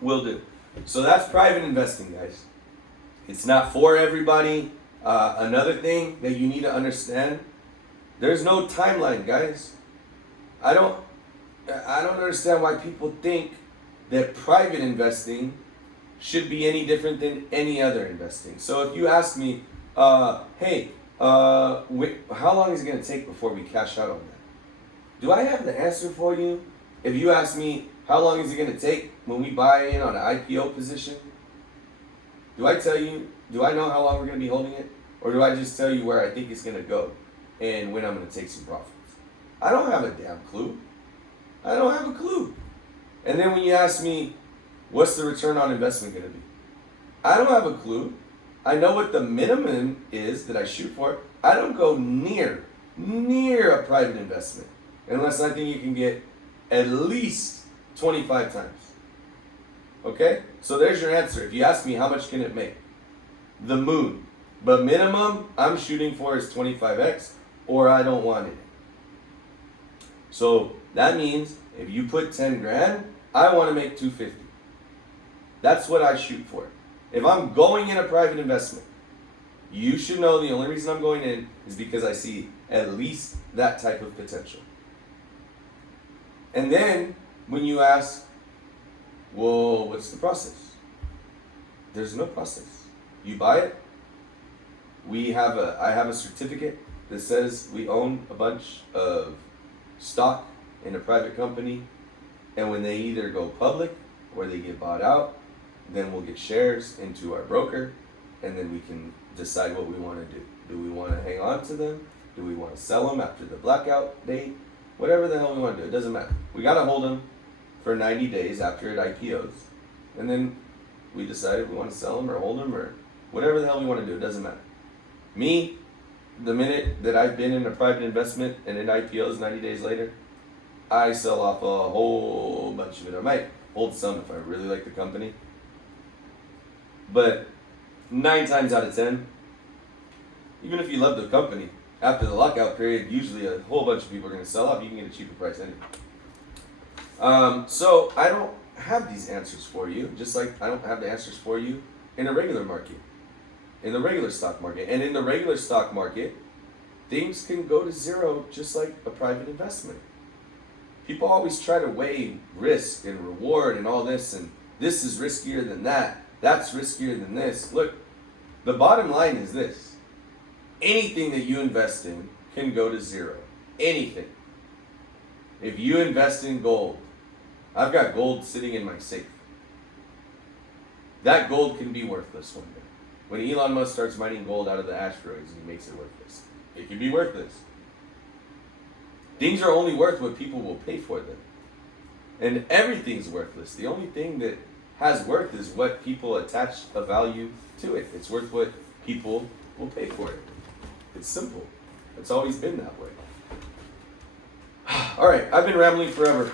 Will do. So that's private investing, guys. It's not for everybody. Another thing that you need to understand, there's no timeline, guys. I don't understand why people think that private investing should be any different than any other investing. So if you ask me, hey, how long is it going to take before we cash out on that? Do I have the answer for you? If you ask me, how long is it going to take when we buy in on an IPO position? Do I tell you, do I know how long we're going to be holding it? Or do I just tell you where I think it's going to go and when I'm going to take some profits? I don't have a damn clue. I don't have a clue. And then when you ask me, what's the return on investment going to be? I don't have a clue. I know what the minimum is that I shoot for. I don't go near a private investment unless I think you can get at least 25 times. Okay? So there's your answer. If you ask me how much can it make? The moon. But minimum I'm shooting for is 25x, or I don't want it. So that means if you put 10 grand, I want to make 250. That's what I shoot for. If I'm going in a private investment, you should know the only reason I'm going in is because I see at least that type of potential. And then when you ask, well, what's the process? There's no process. You buy it. I have a certificate that says we own a bunch of stock in a private company, and when they either go public or they get bought out, then we'll get shares into our broker, and then we can decide what we want to do. Do we want to hang on to them? Do we want to sell them after the blackout date? Whatever the hell we want to do, it doesn't matter. We got to hold them for 90 days after it IPOs, and then we decide if we want to sell them or hold them or whatever the hell we want to do, it doesn't matter. Me, the minute that I've been in a private investment and it IPOs 90 days later, I sell off a whole bunch of it. I might hold some if I really like the company. But 9 times out of 10, even if you love the company, after the lockout period, usually a whole bunch of people are going to sell off. You can get a cheaper price anyway. So I don't have these answers for you, just like I don't have the answers for you in a regular market, in the regular stock market. And in the regular stock market, things can go to zero just like a private investment. People always try to weigh risk and reward and all this, and this is riskier than that, that's riskier than this. Look, the bottom line is this. Anything that you invest in can go to zero. Anything. If you invest in gold, I've got gold sitting in my safe. That gold can be worthless one day. When Elon Musk starts mining gold out of the asteroids and he makes it worthless, it can be worthless. Things are only worth what people will pay for them. And everything's worthless. The only thing that has worth is what people attach a value to it. It's worth what people will pay for it. It's simple. It's always been that way. All right, I've been rambling forever.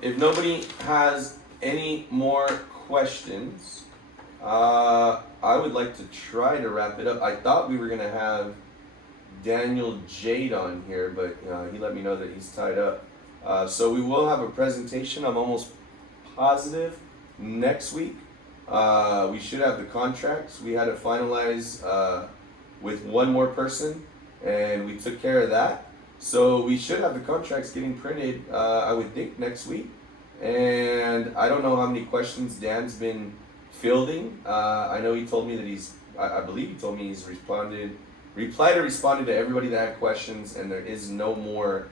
If nobody has any more questions, I would like to try to wrap it up. I thought we were going to have Daniel Jade on here, but he let me know that he's tied up. So we will have a presentation, I'm almost positive, next week. We should have the contracts. We had to finalize with one more person, and we took care of that. So we should have the contracts getting printed, I would think, next week. And I don't know how many questions Dan's been fielding. I know he told me that I believe he told me he's responded to everybody that had questions, and there is no more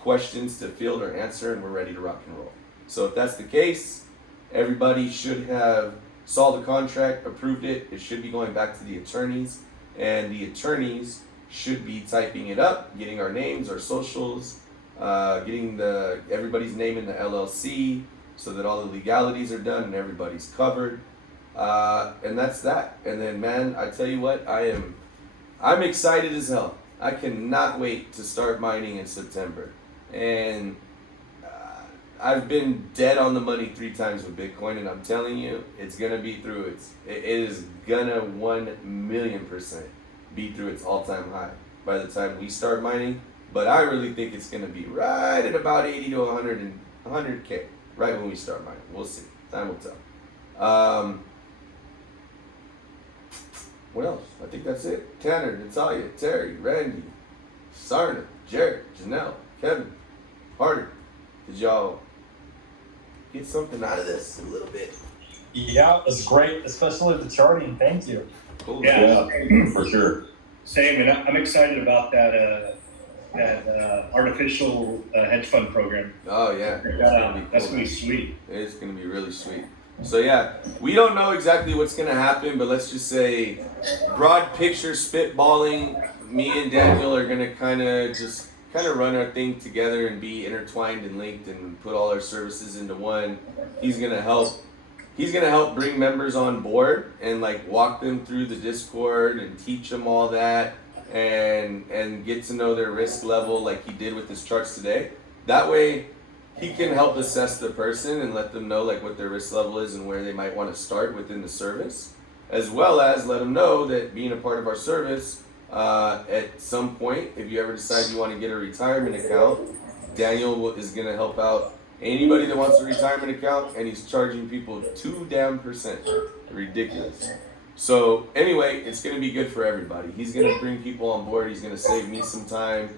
questions to field or answer, and we're ready to rock and roll. So if that's the case, everybody should have saw the contract, approved it. It should be going back to the attorneys, and the attorneys should be typing it up, getting our names, our socials, getting everybody's name in the LLC so that all the legalities are done and everybody's covered. And that's that. And then, man, I tell you what, I'm excited as hell. I cannot wait to start mining in September. And I've been dead on the money 3 times with Bitcoin, and I'm telling you, it's gonna be through it is gonna 1,000,000% be through its all-time high by the time we start mining. But I really think it's gonna be right at about 80 to 100K right when we start mining. We'll see. Time will tell. What else? I think that's it. Tanner, Natalia, Terry, Randy, Sarna, Jared, Janelle, Kevin, Harder. Did y'all get something out of this a little bit? Yeah, it was great, especially the charting. Thank you. Cool. Yeah, for sure. Same, and I'm excited about that artificial hedge fund program. Oh yeah. That's gonna be sweet. It's gonna be really sweet. So yeah, we don't know exactly what's gonna happen, but let's just say, broad picture spitballing. Me and Daniel are gonna kind of run our thing together and be intertwined and linked and put all our services into one. He's gonna help bring members on board and like walk them through the Discord and teach them all that and get to know their risk level like he did with his charts today. That way he can help assess the person and let them know like what their risk level is and where they might want to start within the service, as well as let them know that being a part of our service, at some point, if you ever decide you want to get a retirement account, Daniel is going to help out anybody that wants a retirement account, and he's charging people 2% ridiculous. So anyway, it's going to be good for everybody. He's going to bring people on board. He's going to save me some time.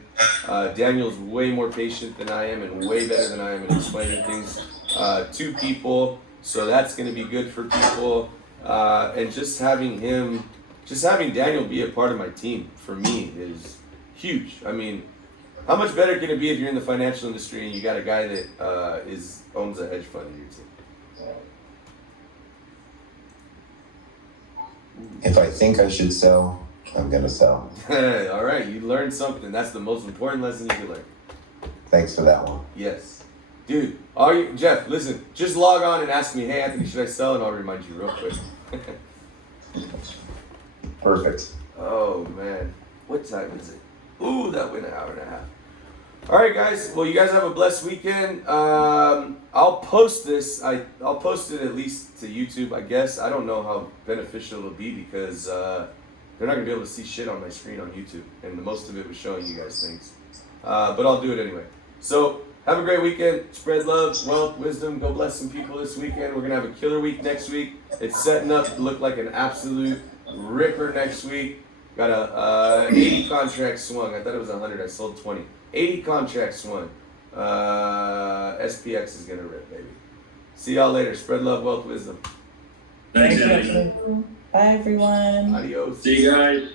Daniel's way more patient than I am and way better than I am in explaining things to people. So that's going to be good for people. And just having Daniel be a part of my team for me is huge. I mean, how much better can it be if you're in the financial industry and you got a guy that owns a hedge fund in your team? If I think I should sell, I'm gonna sell. All right, you learned something. That's the most important lesson you can learn. Thanks for that one. Yes. Dude, Jeff, listen, just log on and ask me, hey, Anthony, should I sell? And I'll remind you real quick. Perfect. Oh, man. What time is it? Ooh, that went an hour and a half. All right, guys. Well, you guys have a blessed weekend. I'll post this. I'll post it at least to YouTube, I guess. I don't know how beneficial it'll be because they're not going to be able to see shit on my screen on YouTube. And most of it was showing you guys things. But I'll do it anyway. So, have a great weekend. Spread love, wealth, wisdom. Go bless some people this weekend. We're going to have a killer week next week. It's setting up to look like an absolute ripper next week. Got a 80 contract swung. I thought it was 100. I sold 20. 80 contracts swung. SPX is going to rip, baby. See y'all later. Spread love, wealth, wisdom. Thanks, Anthony. Bye, everyone. Adios. See you guys.